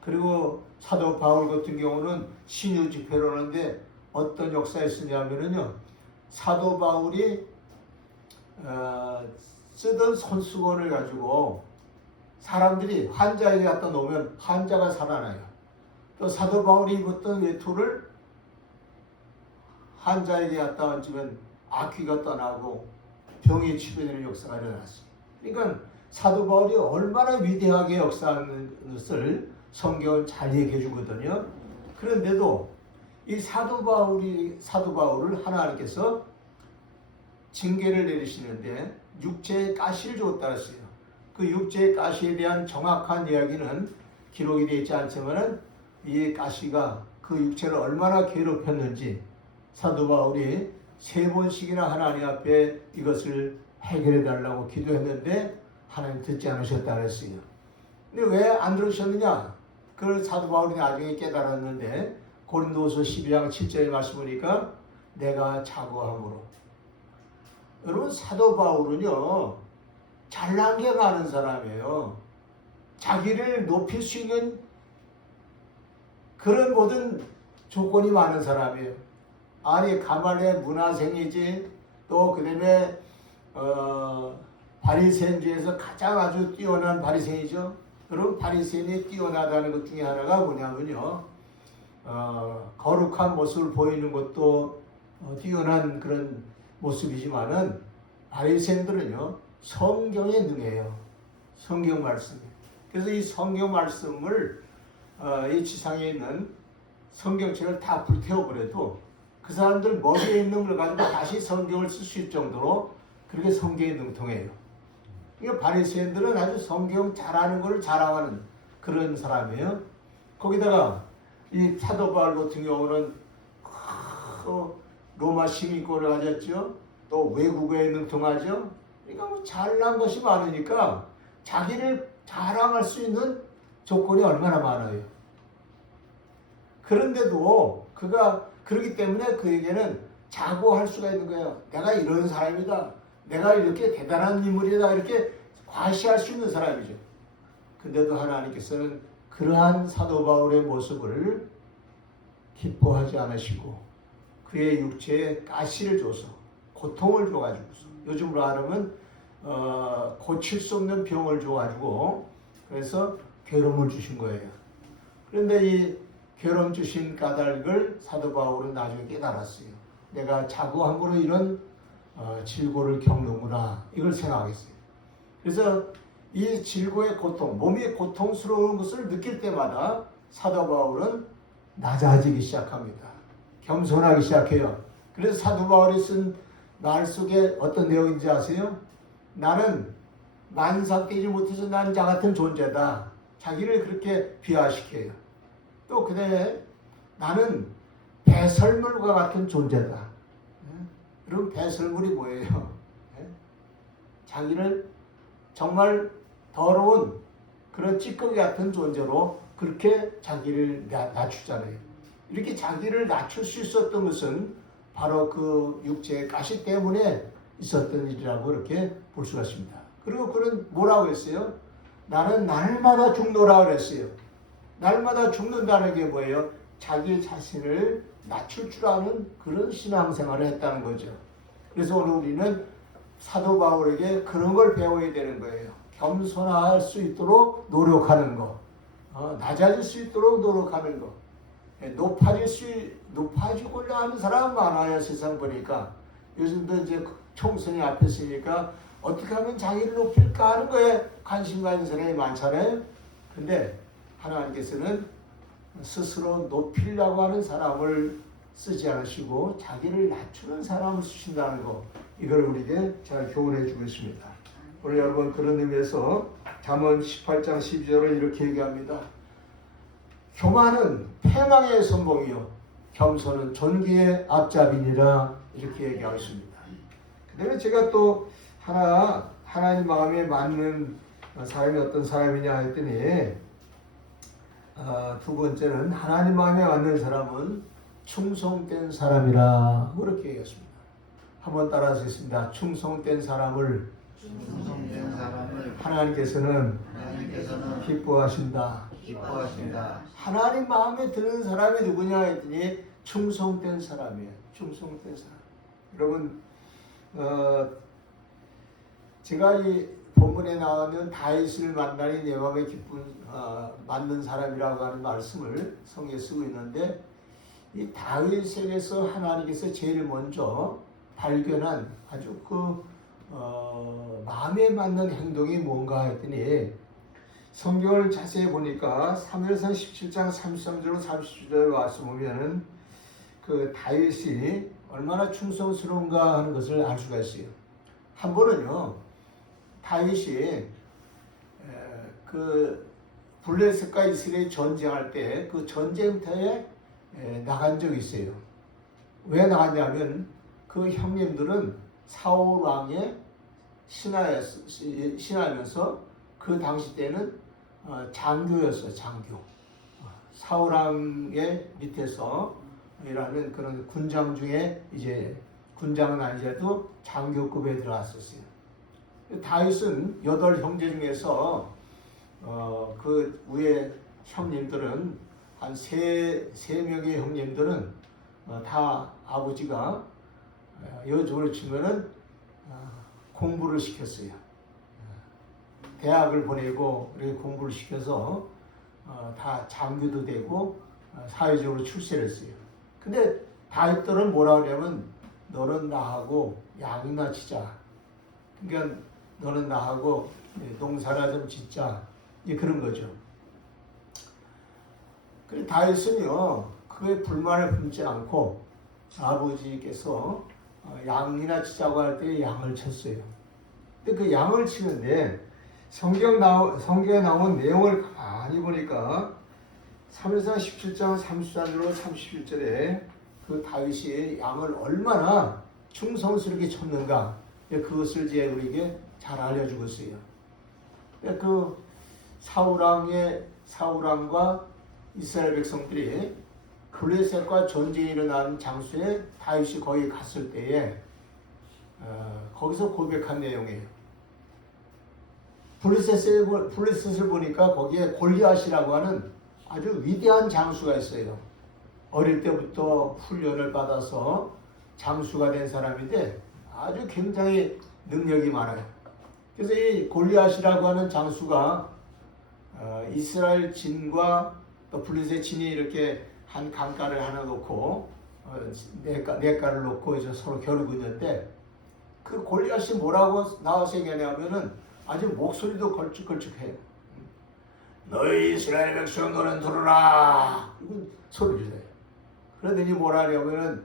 그리고 사도 바울 같은 경우는 신유 집회를 하는데 어떤 역사가 있었냐면요. 사도 바울이 쓰던 손수건을 가지고 사람들이 환자에게 갖다 놓으면 환자가 살아나요. 또 사도 바울이 입었던 외투를 환자에게 갖다 얹으면 악귀가 떠나고 병이 치료되는 역사가 일어났어요. 그러니까 사도 바울이 얼마나 위대하게 역사하는 것을 성경은 잘 얘기해 주거든요. 그런데도 이 사도 바울을 하나님께서 징계를 내리시는데 육체의 가시를 줬다 했어요. 그 육체의 가시에 대한 정확한 이야기는 기록이 되어 있지 않지만 이 가시가 그 육체를 얼마나 괴롭혔는지 사도 바울이 3번씩이나 하나님 앞에 이것을 해결해 달라고 기도했는데 하나님 듣지 않으셨다 그랬어요. 근데 왜 안 들으셨느냐? 그걸 사도 바울이 나중에 깨달았는데 고린도후서 12장 7절에 말씀 보니까 내가 자고함으로. 여러분 사도 바울은요 잘난 게 많은 사람이에요. 자기를 높일 수 있는 그런 모든 조건이 많은 사람이에요. 아니 가말리엘 문화생이지 또 그다음에 바리새인 중에서 가장 아주 뛰어난 바리새인이죠. 여러분 바리새인이 뛰어나다는 것 중에 하나가 뭐냐면요. 거룩한 모습을 보이는 것도 뛰어난 그런 모습이지만은 바리새인들은요 성경에 능해요. 성경 말씀. 그래서 이 성경 말씀을 이 지상에 있는 성경책을 다 불태워버려도 그 사람들 머리에 있는 걸 가지고 다시 성경을 쓸 수 있을 정도로 그렇게 성경에 능통해요. 그러니까 바리새인들은 아주 성경 잘하는 걸 자랑하는 그런 사람이에요. 거기다가 이 사도 바울 같은 경우는 로마 시민권을 가졌죠. 또 외국어에 능통하죠. 그러니까 뭐 잘난 것이 많으니까 자기를 자랑할 수 있는 조건이 얼마나 많아요. 그런데도 그가 그렇기 때문에 그에게는 자고할 수가 있는 거예요. 내가 이런 사람이다. 내가 이렇게 대단한 인물이다. 이렇게 과시할 수 있는 사람이죠. 근데도 하나님께서는 그러한 사도 바울의 모습을 기뻐하지 않으시고 그의 육체에 가시를 줘서 고통을 줘가지고서 요즘으로 하면 고칠 수 없는 병을 줘가지고 그래서 괴로움을 주신 거예요. 그런데 이 괴로움 주신 까닭을 사도 바울은 나중에 깨달았어요. 내가 자고함으로 이런 질고를 겪는구나 이걸 생각했어요. 그래서 이 질고의 고통, 몸이 고통스러운 것을 느낄 때마다 사도 바울은 낮아지기 시작합니다. 겸손하기 시작해요. 그래서 사도 바울이 쓴 말 속에 어떤 내용인지 아세요? 나는 만삭되지 못해서 난 자 같은 존재다. 자기를 그렇게 비하시켜요. 또 그다음에 나는 배설물과 같은 존재다. 여러분 배설물이 뭐예요? 자기를 정말 더러운 그런 찌꺼기 같은 존재로 그렇게 자기를 낮추잖아요. 이렇게 자기를 낮출 수 있었던 것은 바로 그 육체의 가시 때문에 있었던 일이라고 이렇게 볼 수가 있습니다. 그리고 그는 뭐라고 했어요? 나는 날마다 죽노라 그랬어요. 날마다 죽는다는 게 뭐예요? 자기 자신을 낮출 줄 아는 그런 신앙생활을 했다는 거죠. 그래서 오늘 우리는 사도 바울에게 그런 걸 배워야 되는 거예요. 겸손할 수 있도록 노력하는 거, 낮아질 수 있도록 노력하는 거, 높아지고자 하는 사람 많아요. 세상 보니까 요즘도 이제 총선이 앞에 있으니까 어떻게 하면 자기를 높일까 하는 거에 관심 가진 사람이 많잖아요. 근데 하나님께서는 스스로 높이려고 하는 사람을 쓰지 않으시고 자기를 낮추는 사람을 쓰신다는 거, 이걸 우리에게 잘 교훈해 주고 있습니다. 오늘 여러분 그런 의미에서 잠언 18장 12절을 이렇게 얘기합니다. 교만은 패망의 선봉이요 겸손은 존귀의 앞잡이니라 이렇게 얘기하고 있습니다. 그 다음에 제가 또 하나님 마음에 맞는 사람이 어떤 사람이냐 했더니 두 번째는 하나님 마음에 맞는 사람은 충성된 사람이라 그렇게 얘기했습니다. 한번 따라서 했습니다. 충성된 사람을 충성된 사람을 하나님께서는 하나님께서는 기뻐하신다. 기뻐하신다. 하나님 마음에 드는 사람이 누구냐 했더니 충성된 사람이에요. 충성된 사람. 여러분, 제가 이 본문에 나오는 다윗을 만나니 내 마음에 기쁜 맞는 사람이라고 하는 말씀을 성경에 쓰고 있는데, 이 다윗에게서 하나님께서 제일 먼저 발견한 아주 마음에 맞는 행동이 뭔가 했더니, 성경을 자세히 보니까 사무엘상 17장 33절로 37절 와서 보면은 그 다윗이 얼마나 충성스러운가 하는 것을 알 수가 있어요. 한 번은요, 다윗이 그 블레셋과 이스라엘이 전쟁할 때 그 전쟁터에 나간 적이 있어요. 왜 나갔냐면 그 형님들은 사울 왕의 신하면서 그 당시 때는 장교였어요. 장교. 사울 왕의 밑에서 일하는 그런 군장 중에 이제 군장은 아니더라도 장교급에 들어갔었어요. 다윗은 8형제 중에서 그 위에 형님들은 한 세 명의 형님들은 다 아버지가 요즘으로 치면은 공부를 시켰어요. 대학을 보내고 이렇게 공부를 시켜서 다 장교도 되고 사회적으로 출세를 했어요. 근데 다윗들은 뭐라 그러냐면 너는 나하고 양이나 치자. 그러니까 너는 나하고 농사나 좀 짓자. 이제 그런 거죠. 그래서 다윗은요, 그에 불만을 품지 않고 아버지께서 양이나 치자고 할 때 양을 쳤어요. 근데 그 양을 치는데 성경에 나온 내용을 가만히 보니까 사무엘상 17장 34절로 31절에 그 다윗이 양을 얼마나 충성스럽게 쳤는가, 그것을 이제 우리에게 잘 알려주고 있어요. 그 사울왕과 이스라엘 백성들이 블레셋과 전쟁이 일어난 장소에 다윗이 거기 갔을 때에 거기서 고백한 내용이에요. 블레셋을 보니까 거기에 골리앗이라고 하는 아주 위대한 장수가 있어요. 어릴 때부터 훈련을 받아서 장수가 된 사람인데 아주 굉장히 능력이 많아요. 그래서 이 골리앗이라고 하는 장수가 이스라엘 진과 또 블레셋 진이 이렇게 한 강가를 하나 놓고 네 가를 놓고 이제 서로 겨루고 있는데, 그 골리앗이 뭐라고 나와서 얘기하냐면은 아주 목소리도 걸쭉걸쭉해요. 너희 이스라엘 백성 너는 들어라, 소리 주세요. 그러더니 뭐라 하냐면은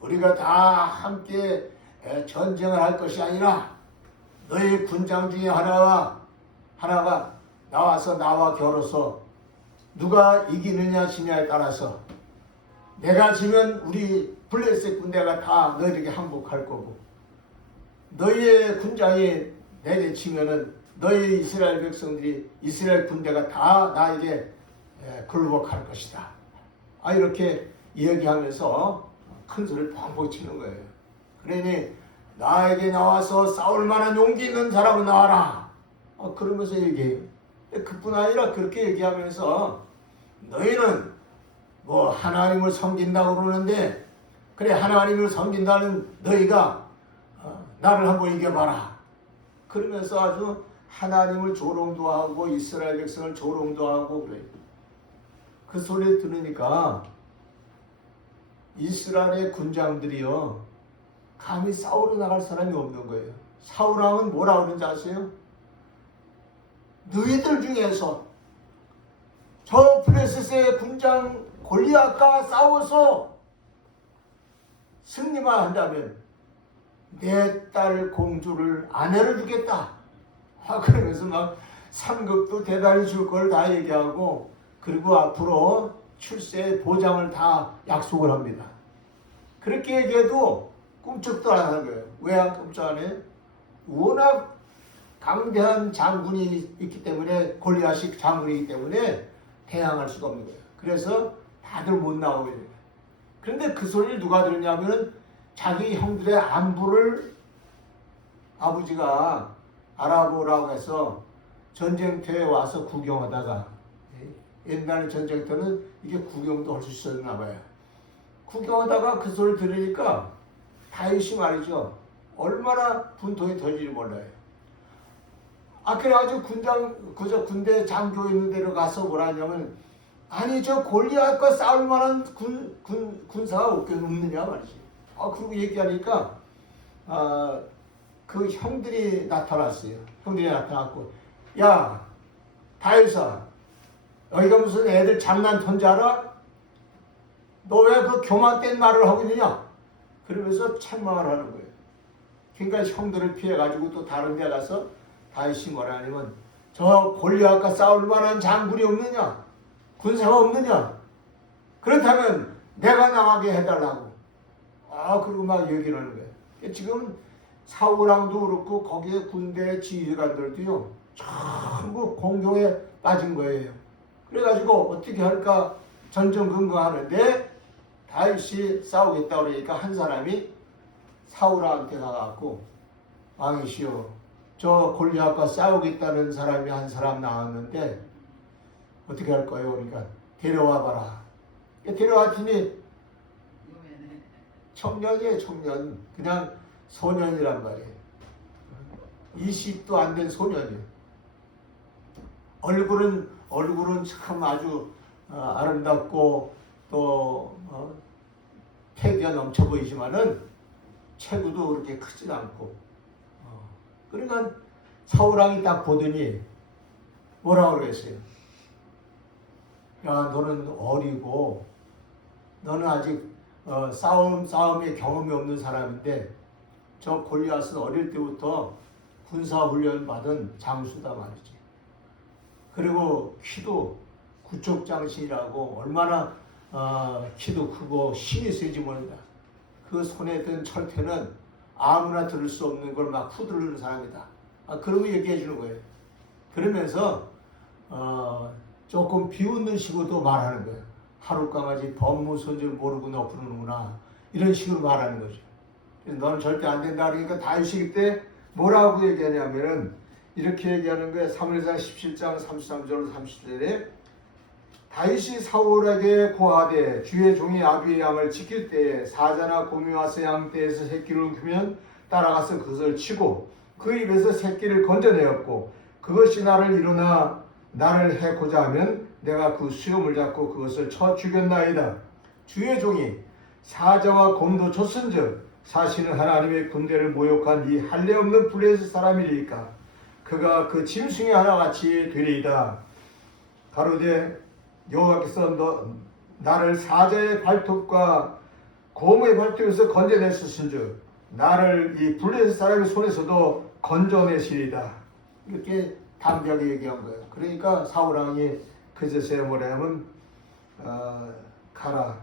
우리가 다 함께 전쟁을 할 것이 아니라 너희 군장 중에 하나가 나와서 나와 겨뤄서 누가 이기느냐 지냐에 따라서 내가 지면 우리 블레셋 군대가 다 너희에게 항복할 거고, 너희의 군장이 내게 치면은 너희 이스라엘 백성들이 이스라엘 군대가 다 나에게 굴복할 것이다. 이렇게 이야기하면서 큰 소리를 펑펑 치는 거예요. 그러니 나에게 나와서 싸울 만한 용기 있는 사람은 나와라. 그러면서 얘기해요. 그뿐 아니라 그렇게 얘기하면서 너희는 뭐 하나님을 섬긴다고 그러는데, 그래 하나님을 섬긴다는 너희가 나를 한번 이겨봐라. 그러면서 아주 하나님을 조롱도 하고 이스라엘 백성을 조롱도 하고 그래요. 그 소리를 들으니까 이스라엘의 군장들이요, 감히 싸우러 나갈 사람이 없는 거예요. 사울왕은 뭐라 그러는지 아세요? 너희들 중에서 저 블레셋의 군장 골리앗과 싸워서 승리만 한다면 내 딸 공주를 아내를 주겠다. 그러면서 막 상급도 대단히 줄 걸 다 얘기하고, 그리고 앞으로 출세 보장을 다 약속을 합니다. 그렇게 얘기해도 꿈쩍도 안 하는 거예요. 왜 안 꿈쩍 안 해요? 워낙 강대한 장군이 있기 때문에, 골리앗이 장군이기 때문에 대항할 수가 없는 거예요. 그래서 다들 못 나오게 돼요. 그런데 그 소리를 누가 들었냐면 자기 형들의 안부를 아버지가 알아보라고 해서 전쟁터에 와서 구경하다가, 옛날 전쟁터는 이게 구경도 할 수 있었나 봐요. 구경하다가 그 소리를 들으니까 다윗이 말이죠, 얼마나 분통이 터질지 몰라요. 그래가지고 군대 장교 있는 데로 가서 뭐라 하냐면, 아니 저 골리앗과 싸울 만한 군사가 없느냐 말이지. 그러고 얘기하니까 그 형들이 나타났어요. 형들이 나타났고, 야 다윗아, 너희가 무슨 애들 장난터인 줄 알아? 너 왜 그 교만된 말을 하고 있느냐? 그러면서 책망을 하는 거예요. 그러니까 형들을 피해가지고 또 다른 데 가서 다윗이 뭐라 하냐면, 저 골리앗과 싸울 만한 장군이 없느냐? 군사가 없느냐? 그렇다면 내가 나가게 해달라고. 그리고 막 얘기를 하는 거예요. 지금 사울왕도 그렇고 거기에 군대 지휘관들도요, 전부 공경에 빠진 거예요. 그래가지고 어떻게 할까 전전긍긍하는데 다윗이 싸우겠다 그러니까 한 사람이 사울한테 가갖고, 왕이시여, 저 골리앗과 싸우겠다는 사람이 한 사람 나왔는데 어떻게 할 거예요? 그러니까 데려와 봐라. 데려왔더니 청년이에요, 청년. 그냥 소년이란 말이에요. 20도 안 된 소년이에요. 얼굴은 참 아주 아름답고 또 패기가 넘쳐 보이지만은 체구도 그렇게 크지 않고. 그러니까 사울왕이 딱 보더니 뭐라고 그랬어요? 야, 너는 어리고 너는 아직 싸움에 경험이 없는 사람인데 저 골리앗은 어릴 때부터 군사훈련 받은 장수다 말이지. 그리고 키도 구척장신이라고 얼마나 키도 크고 힘이 세지 모른다. 그 손에 든 철퇴는 아무나 들을 수 없는 걸 막 후두르는 사람이다. 그러고 얘기해 주는 거예요. 그러면서 조금 비웃는 식으로도 말하는 거예요. 하룻강아지 법무서인 줄 모르고 너 부르는구나. 이런 식으로 말하는 거죠. 너는 절대 안 된다. 그러니까 다윗이 그때 뭐라고 얘기하냐면은 이렇게 얘기하는 거예요. 사무엘상 17장 33절 30절에 다윗이 사울에게 고하되 주의 종이 아비의 양을 지킬 때에 사자나 곰이 와서 양떼에서 새끼를 웅크면 따라가서 그것을 치고 그 입에서 새끼를 건져내었고 그것이 나를 일어나 나를 해코자 하면 내가 그 수염을 잡고 그것을 쳐 죽였나이다. 주의 종이 사자와 곰도 줬은즉 사실은 하나님의 군대를 모욕한 이 할례 없는 블레셋 사람이리까 그가 그 짐승의 하나같이 되리이다. 가로되 여호와께서 나를 사자의 발톱과 곰의 발톱에서 건져냈었은즉 나를 이 블레셋 사람의 손에서도 건져내시리다. 이렇게 담대하게 얘기한 거예요. 그러니까 사울왕이 그제서야 뭐냐면 가라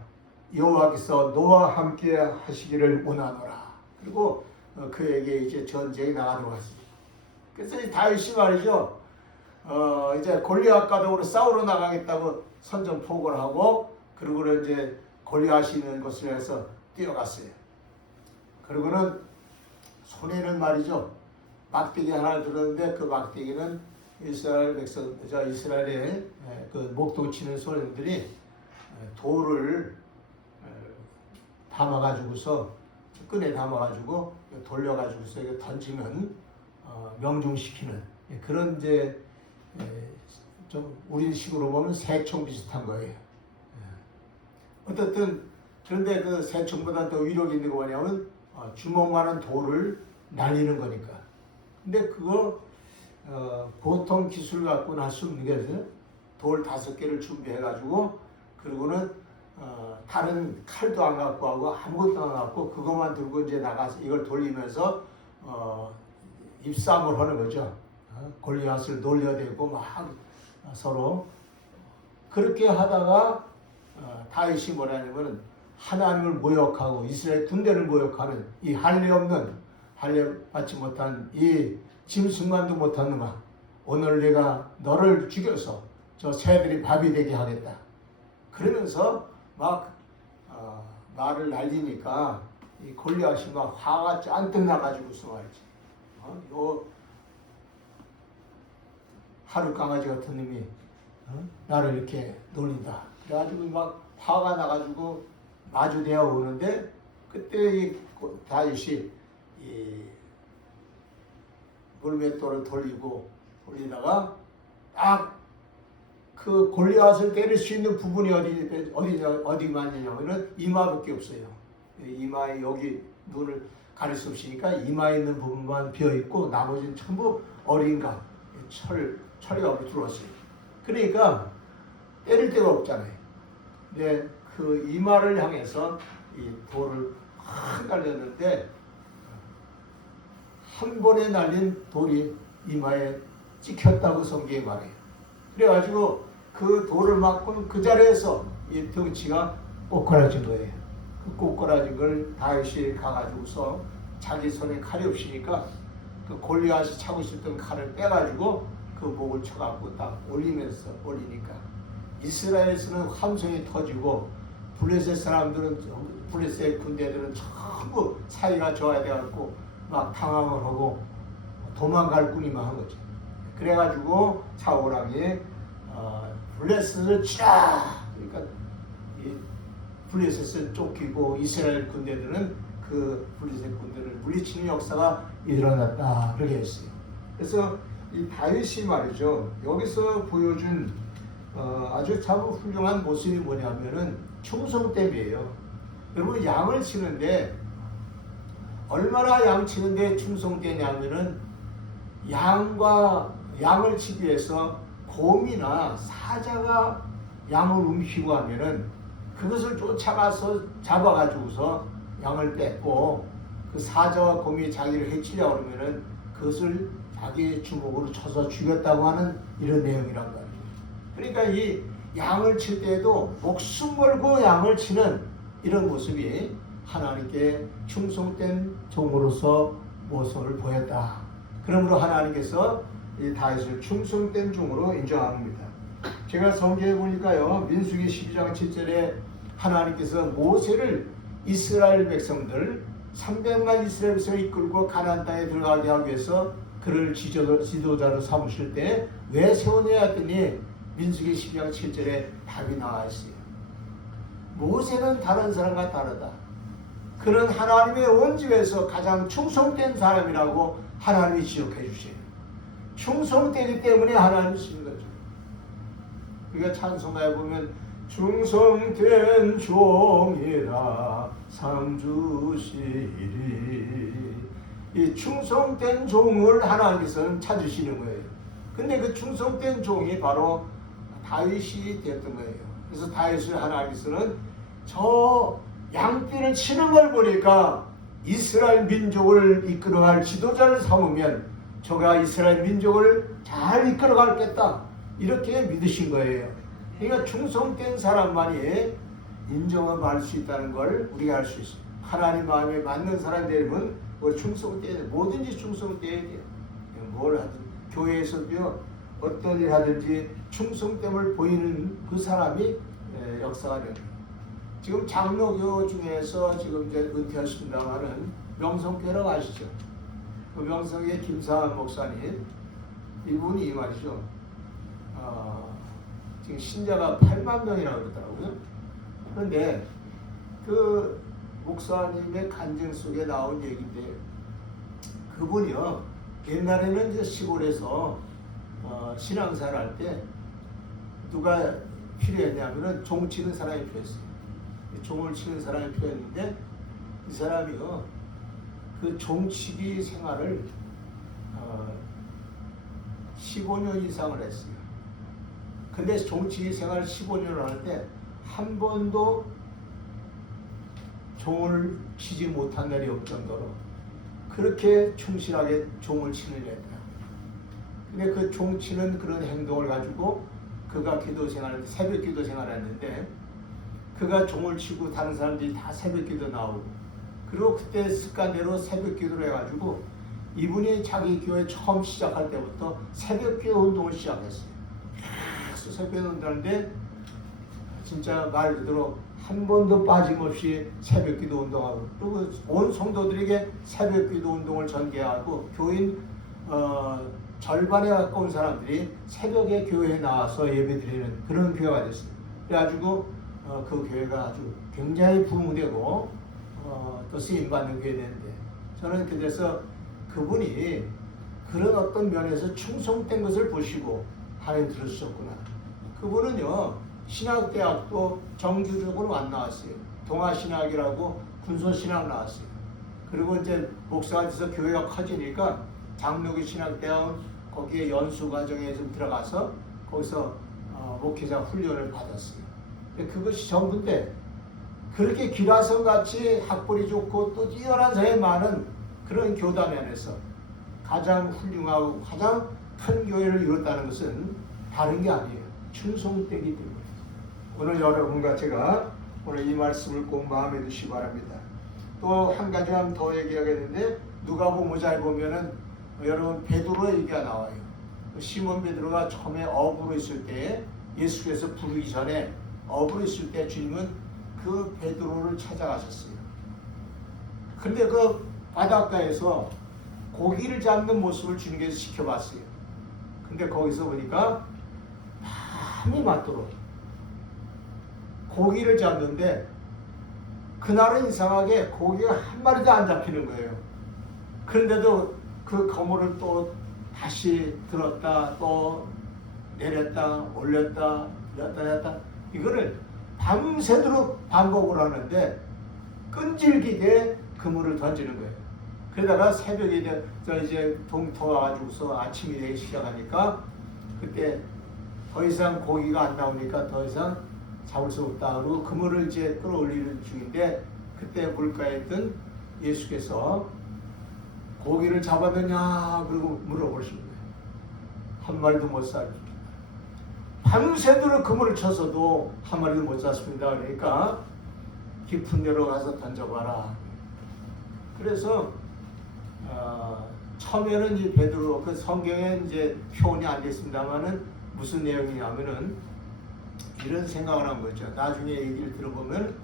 여호와께서 너와 함께 하시기를 원하노라. 그리고 그에게 이제 전쟁이 나가도록 하십니다. 그래서 다윗이 말이죠. 이제 골리앗과도 싸우러 나가겠다고 선전포고를 하고 그리고는 이제 골리앗이 있는 곳을 해서 뛰어갔어요. 그리고는 손에는 말이죠. 막대기 하나를 들었는데 그 막대기는 이스라엘 백성, 이스라엘의 그 목동 치는 소년들이 돌을 담아가지고서 끈에 담아가지고 돌려가지고서 이거 던지면 명중시키는 그런 이제 좀 우리식으로 보면 새총 비슷한 거예요. 어쨌든 그런데 그 새총보다 더 위력이 있는 거 뭐냐면 주먹만한 돌을 날리는 거니까. 근데 그거 보통 기술 갖고는 할 수 없는 게 있어요. 돌 5개를 준비해가지고 그리고는 다른 칼도 안 갖고 하고 아무것도 안 갖고 그것만 들고 이제 나가서 이걸 돌리면서 입싸움을 하는 거죠. 골리앗을 놀려대고 막 서로 그렇게 하다가 다윗이 뭐라냐면 하나님을 모욕하고 이스라엘 군대를 모욕하는 이 할례 없는 할례 받지 못한 이 짐승만도 못한 놈아 오늘 내가 너를 죽여서 저 새들이 밥이 되게 하겠다. 그러면서 막 말을 날리니까 이 골리앗이 막 화가 잔뜩 나가지고서 말이지. 요 하루 강아지 같은 놈이 나를 이렇게 놀린다. 그래가지고 막 화가 나가지고 마주대어 오는데 그때 이 다윗이 이 물맷돌을 돌리다가 딱 그 골리앗을 때릴 수 있는 부분이 어디만 있냐면은 이마밖에 없어요. 이마에 여기 눈을 가릴 수 없으니까 이마에 있는 부분만 비어 있고 나머지는 전부 어린 감, 철이가 들어왔어요. 그러니까 때릴 데가 없잖아요. 근데 그 이마를 향해서 이 돌을 확 날렸는데 한 번에 날린 돌이 이마에 찍혔다고 성경에 말해요. 그래가지고 그 돌을 맞고는 그 자리에서 이 덩치가 꼬꾸라진 거예요. 그 꼬꾸라진 걸 다윗이 가가지고서 자기 손에 칼이 없으니까 그 골리앗이 차고 있었던 칼을 빼가지고 그 목을 쳐갖고 딱 올리니까 이스라엘에서는 함성이 터지고 블레셋 사람들은 블레셋 군대들은 전부 사이가 좋아야 돼갖고 막 당황을 하고 도망갈 뿐이만 한 거죠. 그래가지고 사울왕이 블레셋을 치라. 그러니까 이 블레셋을 쫓기고 이스라엘 군대들은 그 블레셋 군대를 물리치는 역사가 일어났다. 그렇게 했어요. 그래서 이 다윗이 말이죠. 여기서 보여준 아주 참 훌륭한 모습이 뭐냐면은 충성됨이에요. 여러분 양을 치는데 얼마나 양 치는데 충성되냐면은 양을 치기 위해서 곰이나 사자가 양을 움키고 하면은 그것을 쫓아가서 잡아가지고서 양을 뺏고 그 사자와 곰이 자기를 해치려고 그러면은 그것을 자기의 주먹으로 쳐서 죽였다고 하는 이런 내용이란 말이에요. 그러니까 이 양을 칠 때에도 목숨 걸고 양을 치는 이런 모습이 하나님께 충성된 종으로서 모습을 보였다. 그러므로 하나님께서 이 다윗을 충성된 종으로 인정합니다. 제가 성경에 보니까요, 민수기 12장 7절에 하나님께서 모세를 이스라엘 백성들 300만 이스라엘 백성을 이끌고 가나안 땅에 들어가게 하기 위해서 그를 지도자로 삼으실 때 왜 세우냐 했더니 민수기 12장 7절에 답이 나와 있어요. 모세는 다른 사람과 다르다. 그는 하나님의 온 집에서 가장 충성된 사람이라고 하나님이 지적해 주세요. 충성되기 때문에 하나님이 쓰는 거죠. 우리가 찬송가에 보면 충성된 종이라 상 주시리. 이 충성된 종을 하나님께서는 찾으시는 거예요. 근데 그 충성된 종이 바로 다윗이 되었던 거예요. 그래서 다윗을 하나님께서는 저 양떼를 치는 걸 보니까 이스라엘 민족을 이끌어갈 지도자를 삼으면 저가 이스라엘 민족을 잘 이끌어가겠다 이렇게 믿으신 거예요. 그러니까 충성된 사람만이 인정을 받을 수 있다는 걸 우리가 알 수 있어요. 하나님 마음에 맞는 사람이 되면 우리 충성돼야 돼요. 뭐든지 충성돼야 돼요. 뭘 하든 교회에서도 어떤 일 하든지 충성됨을 보이는 그 사람이 역사가 됩니다. 지금 장로교 중에서 지금 이제 은퇴하신다고 명성교회라고 아시죠? 그 명성의 김상환 목사님, 이분이 말이죠. 지금 신자가 8만 명이라고 그러더라고요. 그런데 그 목사님의 간증 속에 나온 얘기인데, 그분이요, 옛날에는 이제 시골에서 신앙생활 할 때 누가 필요했냐면은 종 치는 사람이 필요했어요. 종을 치는 사람이 필요했는데 이 사람이요 그 종치기 생활을 15년 이상을 했어요. 근데 종치기 생활 15년을 할 때 한 번도 종을 치지 못한 날이 없을 정도로 그렇게 충실하게 종을 치는 애다. 근데 그 종 치는 그런 행동을 가지고 그가 기도 생활을 새벽 기도 생활을 했는데 그가 종을 치고 다른 사람들이 다 새벽 기도 나오고 그리고 그때 습관대로 새벽 기도를 해가지고 이분이 자기 교회 처음 시작할 때부터 새벽 기도 운동을 시작했어요. 계속 새벽에 논다는데 진짜 말 그대로 한 번도 빠짐없이 새벽기도 운동하고 그리고 온 성도들에게 새벽기도 운동을 전개하고 교인 절반에 가까운 사람들이 새벽에 교회에 나와서 예배드리는 그런 교회가 됐습니다. 그래가지고 그 교회가 아주 굉장히 부흥되고 또 쓰임받는 교회 되는데 저는 그래서 그분이 그런 어떤 면에서 충성된 것을 보시고 하나님 들으셨구나. 그분은요 신학대학도 정규적으로 안 나왔어요. 동아신학이라고 군소신학 나왔어요. 그리고 이제 목사가 돼서 교회가 커지니까 장로교 신학대학은 거기에 연수과정에 좀 들어가서 거기서 목회자 훈련을 받았어요. 그것이 전부인데 그렇게 기라성같이 학벌이 좋고 또 뛰어난 사람이 많은 그런 교단 안에서 가장 훌륭하고 가장 큰 교회를 이뤘다는 것은 다른 게 아니에요. 충성되기 때문에. 오늘 여러분과 제가 오늘 이 말씀을 꼭 마음에 두시기 바랍니다. 또 한 가지 더 얘기하겠는데 누가복음 5장 보면은 여러분 베드로 얘기가 나와요. 시몬 베드로가 처음에 어부로 있을 때 예수께서 부르기 전에 어부로 있을 때 주님은 그 베드로를 찾아가셨어요. 그런데 그 바닷가에서 고기를 잡는 모습을 주님께서 지켜봤어요. 근데 거기서 보니까 밤이 맞도록 고기를 잡는데 그날은 이상하게 고기가 한 마리도 안 잡히는 거예요. 그런데도 그 그물을 또 다시 들었다 또 내렸다 올렸다 내렸다 이거를 밤새도록 반복을 하는데 끈질기게 그물을 던지는 거예요. 그러다가 새벽에 이제 동토 와가지고서 아침이 되기 시작하니까 그때 더 이상 고기가 안 나오니까 더 이상 잡을 수 없다. 그리고 그물을 이제 끌어올리는 중인데 그때 물가에 있던 예수께서 고기를 잡았느냐 그리고 물어보시는 거예요. 한 마리도 못 잡습니다. 밤새도록 그물을 쳐서도 한 마리도 못 잡습니다. 그러니까 깊은 데로 가서 던져봐라. 그래서 처음에는 이 베드로 그 성경에 이제 표현이 안 됐습니다만은 무슨 내용이냐면은 이런 생각을 한 거죠. 나중에 얘기를 들어보면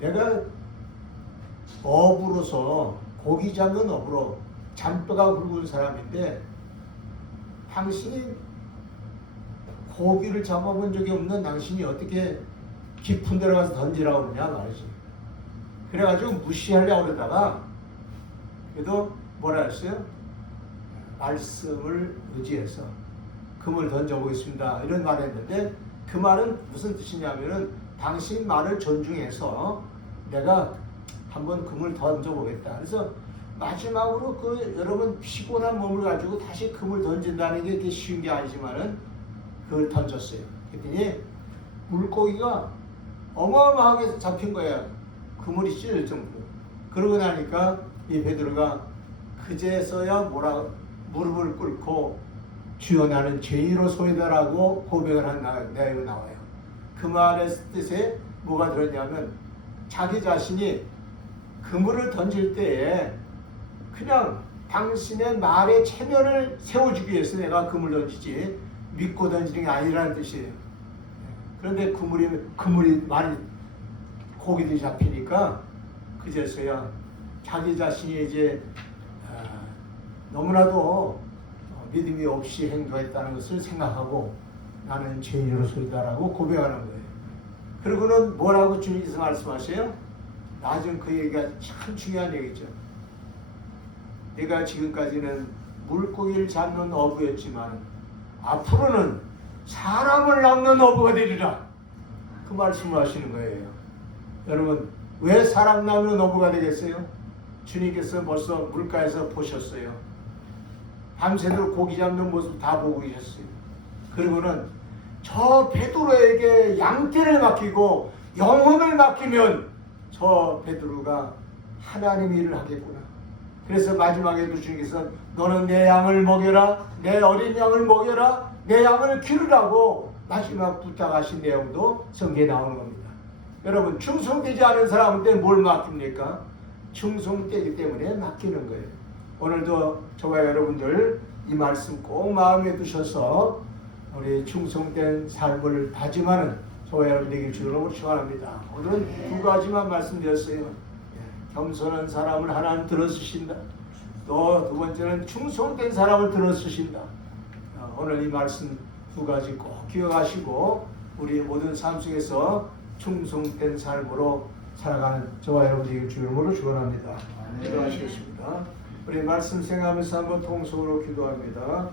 내가 어부로서 고기 잡는 어부로 잔뼈가 굵은 사람인데 당신이 고기를 잡아본 적이 없는 당신이 어떻게 깊은 데로 가서 던지라고 그러냐 말이지. 그래가지고 무시하려고 그러다가 그래도 뭐라 했어요? 말씀을 의지해서 금을 던져보겠습니다. 이런 말을 했는데 그 말은 무슨 뜻이냐면은 당신 말을 존중해서 내가 한번 금을 던져보겠다. 그래서 마지막으로 그 여러분 피곤한 몸을 가지고 다시 금을 던진다는 게 그렇게 쉬운 게 아니지만은 그걸 던졌어요. 그랬더니 물고기가 어마어마하게 잡힌 거야. 그물이 찢어질 정도로. 그러고 나니까 이 베드로가 그제서야 무릎을 꿇고 주여 나는 죄인으로소이다라고 고백을 한 내용이 나와요. 그 말의 뜻에 뭐가 들었냐면 자기 자신이 그물을 던질 때에 그냥 당신의 말의 체면을 세워주기 위해서 내가 그물 던지지 믿고 던지는 게 아니라는 뜻이에요. 그런데 그물이 많이 고기들이 잡히니까 그제서야 자기 자신이 이제 너무나도 믿음이 없이 행동했다는 것을 생각하고 나는 죄인으로소이다라고 고백하는 거예요. 그리고는 뭐라고 주님께서 말씀하세요? 나중 그 얘기가 참 중요한 얘기죠. 내가 지금까지는 물고기를 잡는 어부였지만 앞으로는 사람을 낚는 어부가 되리라. 그 말씀을 하시는 거예요. 여러분 왜 사람 낚는 어부가 되겠어요? 주님께서 벌써 물가에서 보셨어요. 밤새도록 고기 잡는 모습 다 보고 계셨어요. 그리고는 저 베드로에게 양떼를 맡기고 영혼을 맡기면 저 베드로가 하나님 일을 하겠구나. 그래서 마지막에도 주님께서 너는 내 양을 먹여라, 내 어린 양을 먹여라, 내 양을 기르라고 마지막 부탁하신 내용도 성경에 나오는 겁니다. 여러분 충성되지 않은 사람한테 뭘 맡깁니까? 충성되기 때문에 맡기는 거예요. 오늘도 저와 여러분들 이 말씀 꼭 마음에 두셔서 우리 충성된 삶을 다짐하는 저와 여러분 되길 주로 축원합니다. 오늘은 두 가지만 말씀드렸어요. 겸손한 사람을 하나님 들어주신다. 또 두 번째는 충성된 사람을 들어주신다. 오늘 이 말씀 두 가지 꼭 기억하시고 우리 모든 삶 속에서 충성된 삶으로 살아가는 저와 여러분들에게 주 이름으로 축원합니다. 기도하시겠습니다. 우리 말씀 생각하면서 한번 통성으로 기도합니다.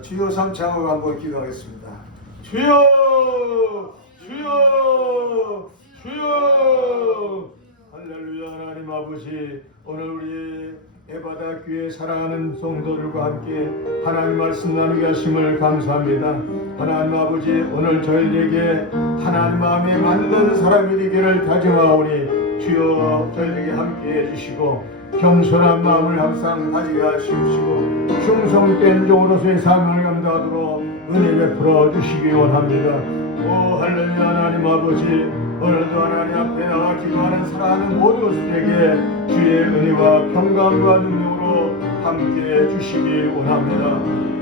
주여 삼창으로 한번 기도하겠습니다. 주여, 주여, 주여. 할렐루야. 하나님 아버지, 오늘 우리 에바다 교회 사랑하는 성도들과 함께 하나님 말씀 나누게 하심을 감사합니다. 하나님 아버지, 오늘 저희에게 하나님 마음에 맞는 사람이 되기를 다짐하오니 주여 저희에게 함께 해주시고 겸손한 마음을 항상 가지게 하시옵시고 충성된 종으로서의 삶을 감당하도록 은혜 베풀어 주시기 원합니다. 오 할렐루야. 하나님 아버지, 오늘도 하나님 앞에 나와 기도하는 사랑하는 모든 것들에게 주의 은혜와 평강과 능력으로 함께 주시기 원합니다.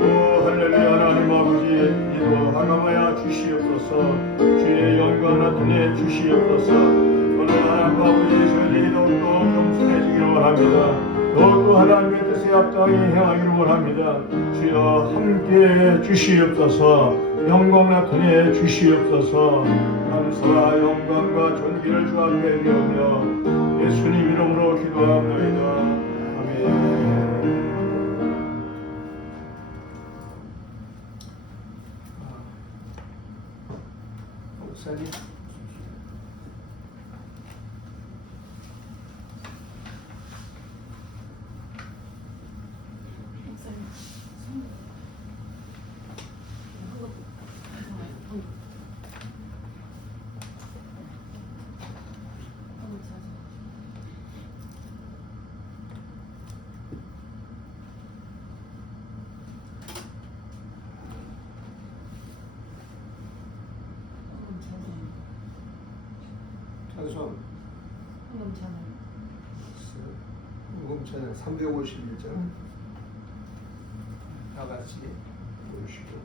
오 할렐루야. 하나님 아버지, 이도 하나마야 주시옵소서. 주의 영광 나타내 주시옵소서. 오늘 하나님 아버지, 저희들이 더욱더 겸손해지기를 원합니다. 더욱더 하나님의 뜻에 합당히 행하기를 원합니다. 주여 함께 주시옵소서. 영광 나타내 주시옵소서. 감사와 영광과 존귀를 주 앞에 드리오며 예수님 이름으로 기도합니다. 아멘. 목사님. 찬송 헌금찬양 351장 다 같이 보시고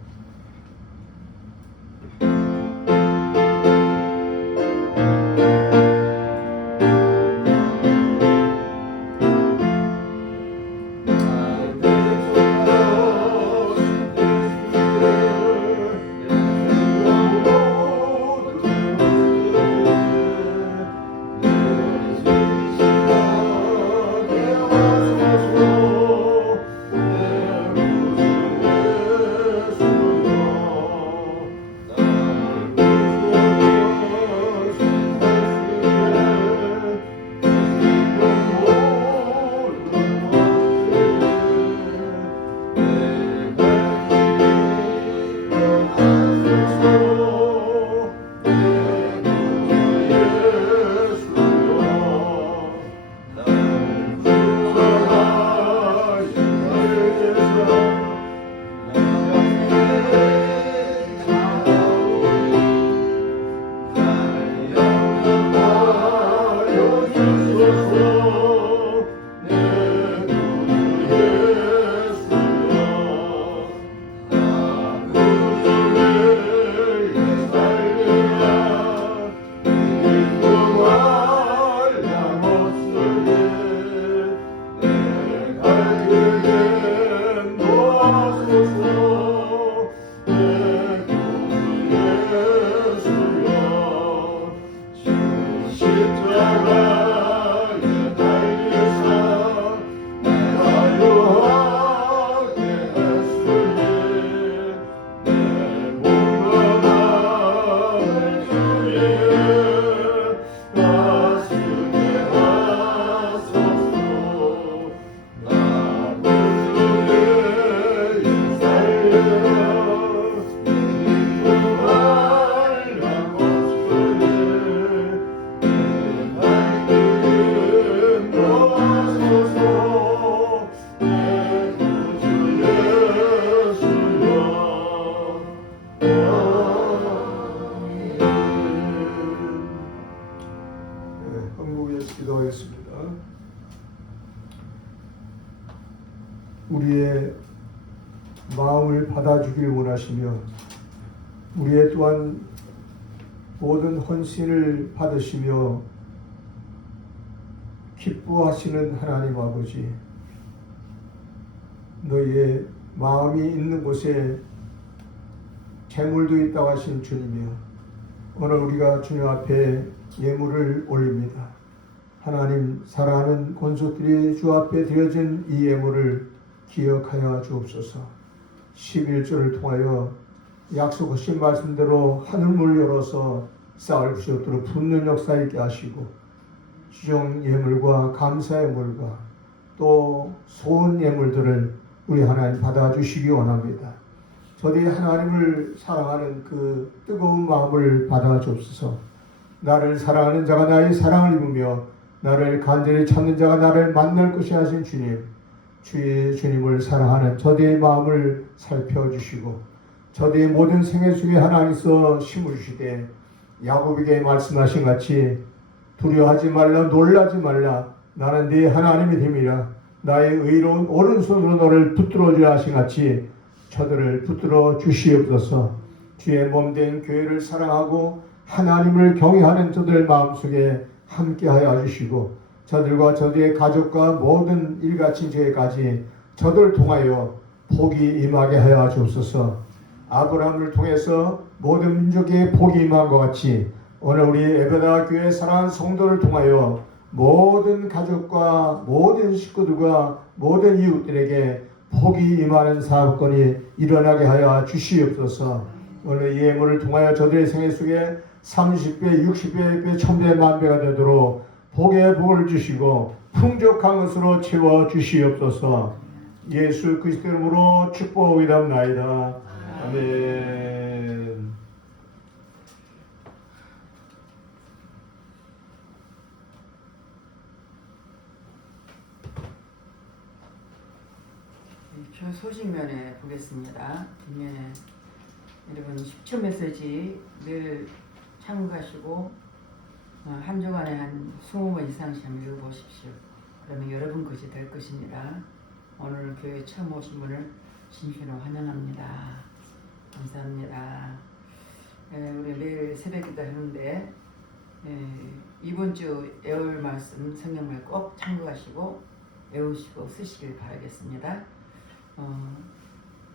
마음을 받아주길 원하시며 우리의 또한 모든 헌신을 받으시며 기뻐하시는 하나님 아버지, 너희의 마음이 있는 곳에 재물도 있다고 하신 주님이여, 오늘 우리가 주님 앞에 예물을 올립니다. 하나님, 사랑하는 권속들이 주 앞에 드려진 이 예물을 기억하여 주옵소서. 11조를 통하여 약속하신 말씀대로 하늘문을 열어서 쌀 수 없도록 붓는 역사 있게 하시고, 주정 예물과 감사 예물과 또 소원 예물들을 우리 하나님 받아주시기 원합니다. 저들이 하나님을 사랑하는 그 뜨거운 마음을 받아주옵소서. 나를 사랑하는 자가 나의 사랑을 입으며 나를 간절히 찾는 자가 나를 만날 것이 하신 주님, 주의 주님을 사랑하는 저들의 마음을 살펴주시고 저들의 모든 생애 속에 하나님께서 심으시되 야곱에게 말씀하신 같이 두려워하지 말라, 놀라지 말라, 나는 네 하나님이 됨이라. 나의 의로운 오른손으로 너를 붙들어 주라 하신 같이 저들을 붙들어 주시옵소서. 주의 몸된 교회를 사랑하고 하나님을 경외하는 저들 마음속에 함께하여 주시고 저들과 저들의 가족과 모든 일가친척에까지 저들을 통하여 복이 임하게 하여 주옵소서. 아브라함을 통해서 모든 민족의 복이 임한 것 같이 오늘 우리 에베다 교회 사랑하는 성도를 통하여 모든 가족과 모든 식구들과 모든 이웃들에게 복이 임하는 사건이 일어나게 하여 주시옵소서. 오늘 이 예물을 통하여 저들의 생애 속에 30배, 60배, 100배, 1000배, 만배가 되도록 복의 복을 주시고 풍족한 것으로 채워 주시옵소서. 예수 그리스도 이름으로 축복이옵나이다. 아멘. 표 소식면에 보겠습니다. 뒷면에 여러분 10초 메시지 늘 참고하시고 한 주간에 한 20번 이상씩 읽어보십시오. 그러면 여러분 것이 될 것입니다. 오늘 교회 처음 오신 분을 진심으로 환영합니다. 감사합니다. 우리 매일 새벽기도 하는데 이번 주 애울 말씀 성경을 꼭 참고하시고 외우시고 쓰시길 바라겠습니다.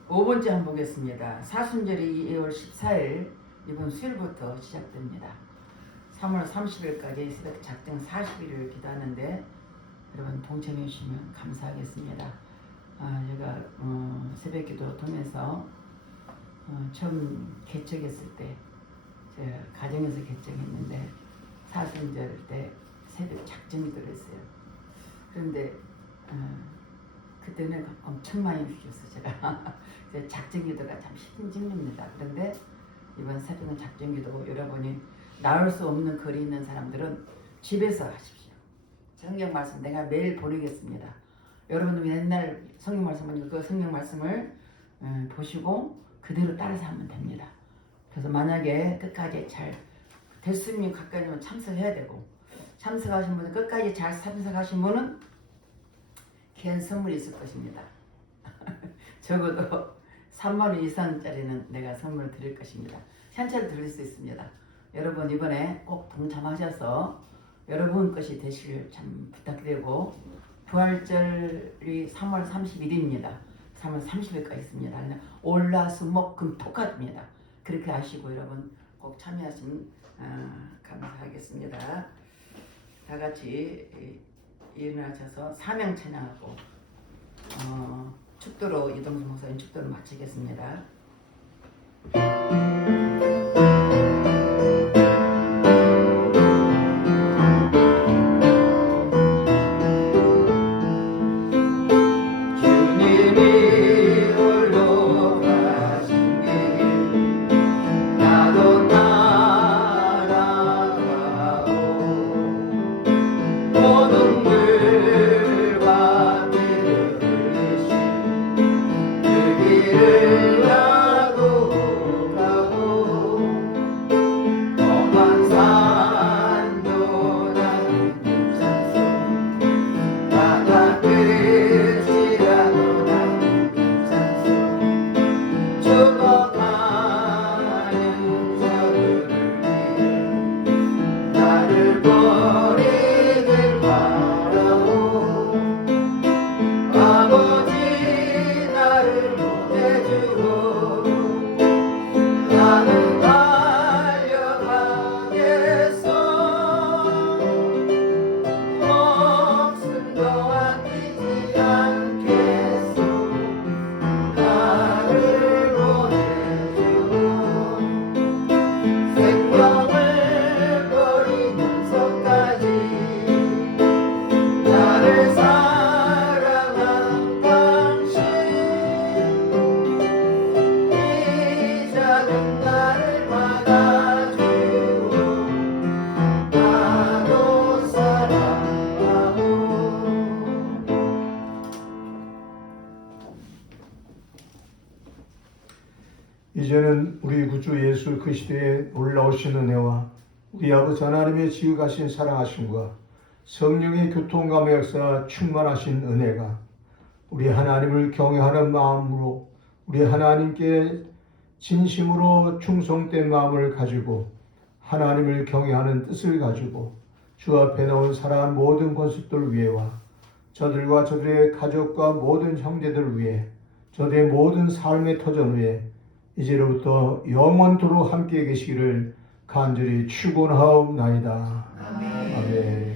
5번째 한번 보겠습니다. 사순절이 2월 14일 이번 수요일부터 시작됩니다. 3월 30일까지 새벽 작정 40일을 기도하는데 여러분 동참해 주시면 감사하겠습니다. 제가 새벽 기도 통해서 처음 개척했을 때 제가 가정에서 개척했는데 사순절 때 새벽 작정 기도를 했어요. 그런데 그때는 엄청 많이 주셨어요. 제가 작정기도가 참 힘듭니다. 그런데 이번 새벽은 작정기도 여러분이 나올 수 없는 거리 있는 사람들은 집에서 하십시오. 성경 말씀 내가 매일 보내겠습니다. 여러분은 맨날 성경 말씀을 그 성경 말씀을 보시고 그대로 따라서 하면 됩니다. 그래서 만약에 끝까지 잘 됐으면 가까이면 참석해야 되고 참석하신 분은 끝까지 잘 참석하신 분은 귀한 선물이 있을 것입니다. 적어도 3만 원 이상짜리는 내가 선물을 드릴 것입니다. 현찰 드릴 수 있습니다. 여러분 이번에 꼭 동참하셔서 여러분 것이 되시길 참 부탁드리고 부활절이 3월 30일입니다. 3월 30일까지 있습니다. 올라수목금 토까입니다. 그렇게 하시고 여러분 꼭 참여하시면 감사하겠습니다. 다 같이 일어나셔서 사명 찬양하고 축도로 이동수 목사님 축도를 마치겠습니다. 주님이 홀로 가신 길 나도 따라가오 모든 물과 띠를 흘리신 그 길을 나도 가고 예수 그리스도의 놀라우신 은혜와 우리 아버지 하나님의 지극하신 사랑하심과 성령의 교통감화 역사 충만하신 은혜가 우리 하나님을 경외하는 마음으로 우리 하나님께 진심으로 충성된 마음을 가지고 하나님을 경외하는 뜻을 가지고 주 앞에 나온 사랑하는 모든 권속들 위해와 저들과 저들의 가족과 모든 형제들을 위해 저들의 모든 삶의 터전 위에 이제로부터 영원토록 함께 계시기를 간절히 축원하옵나이다. 아멘.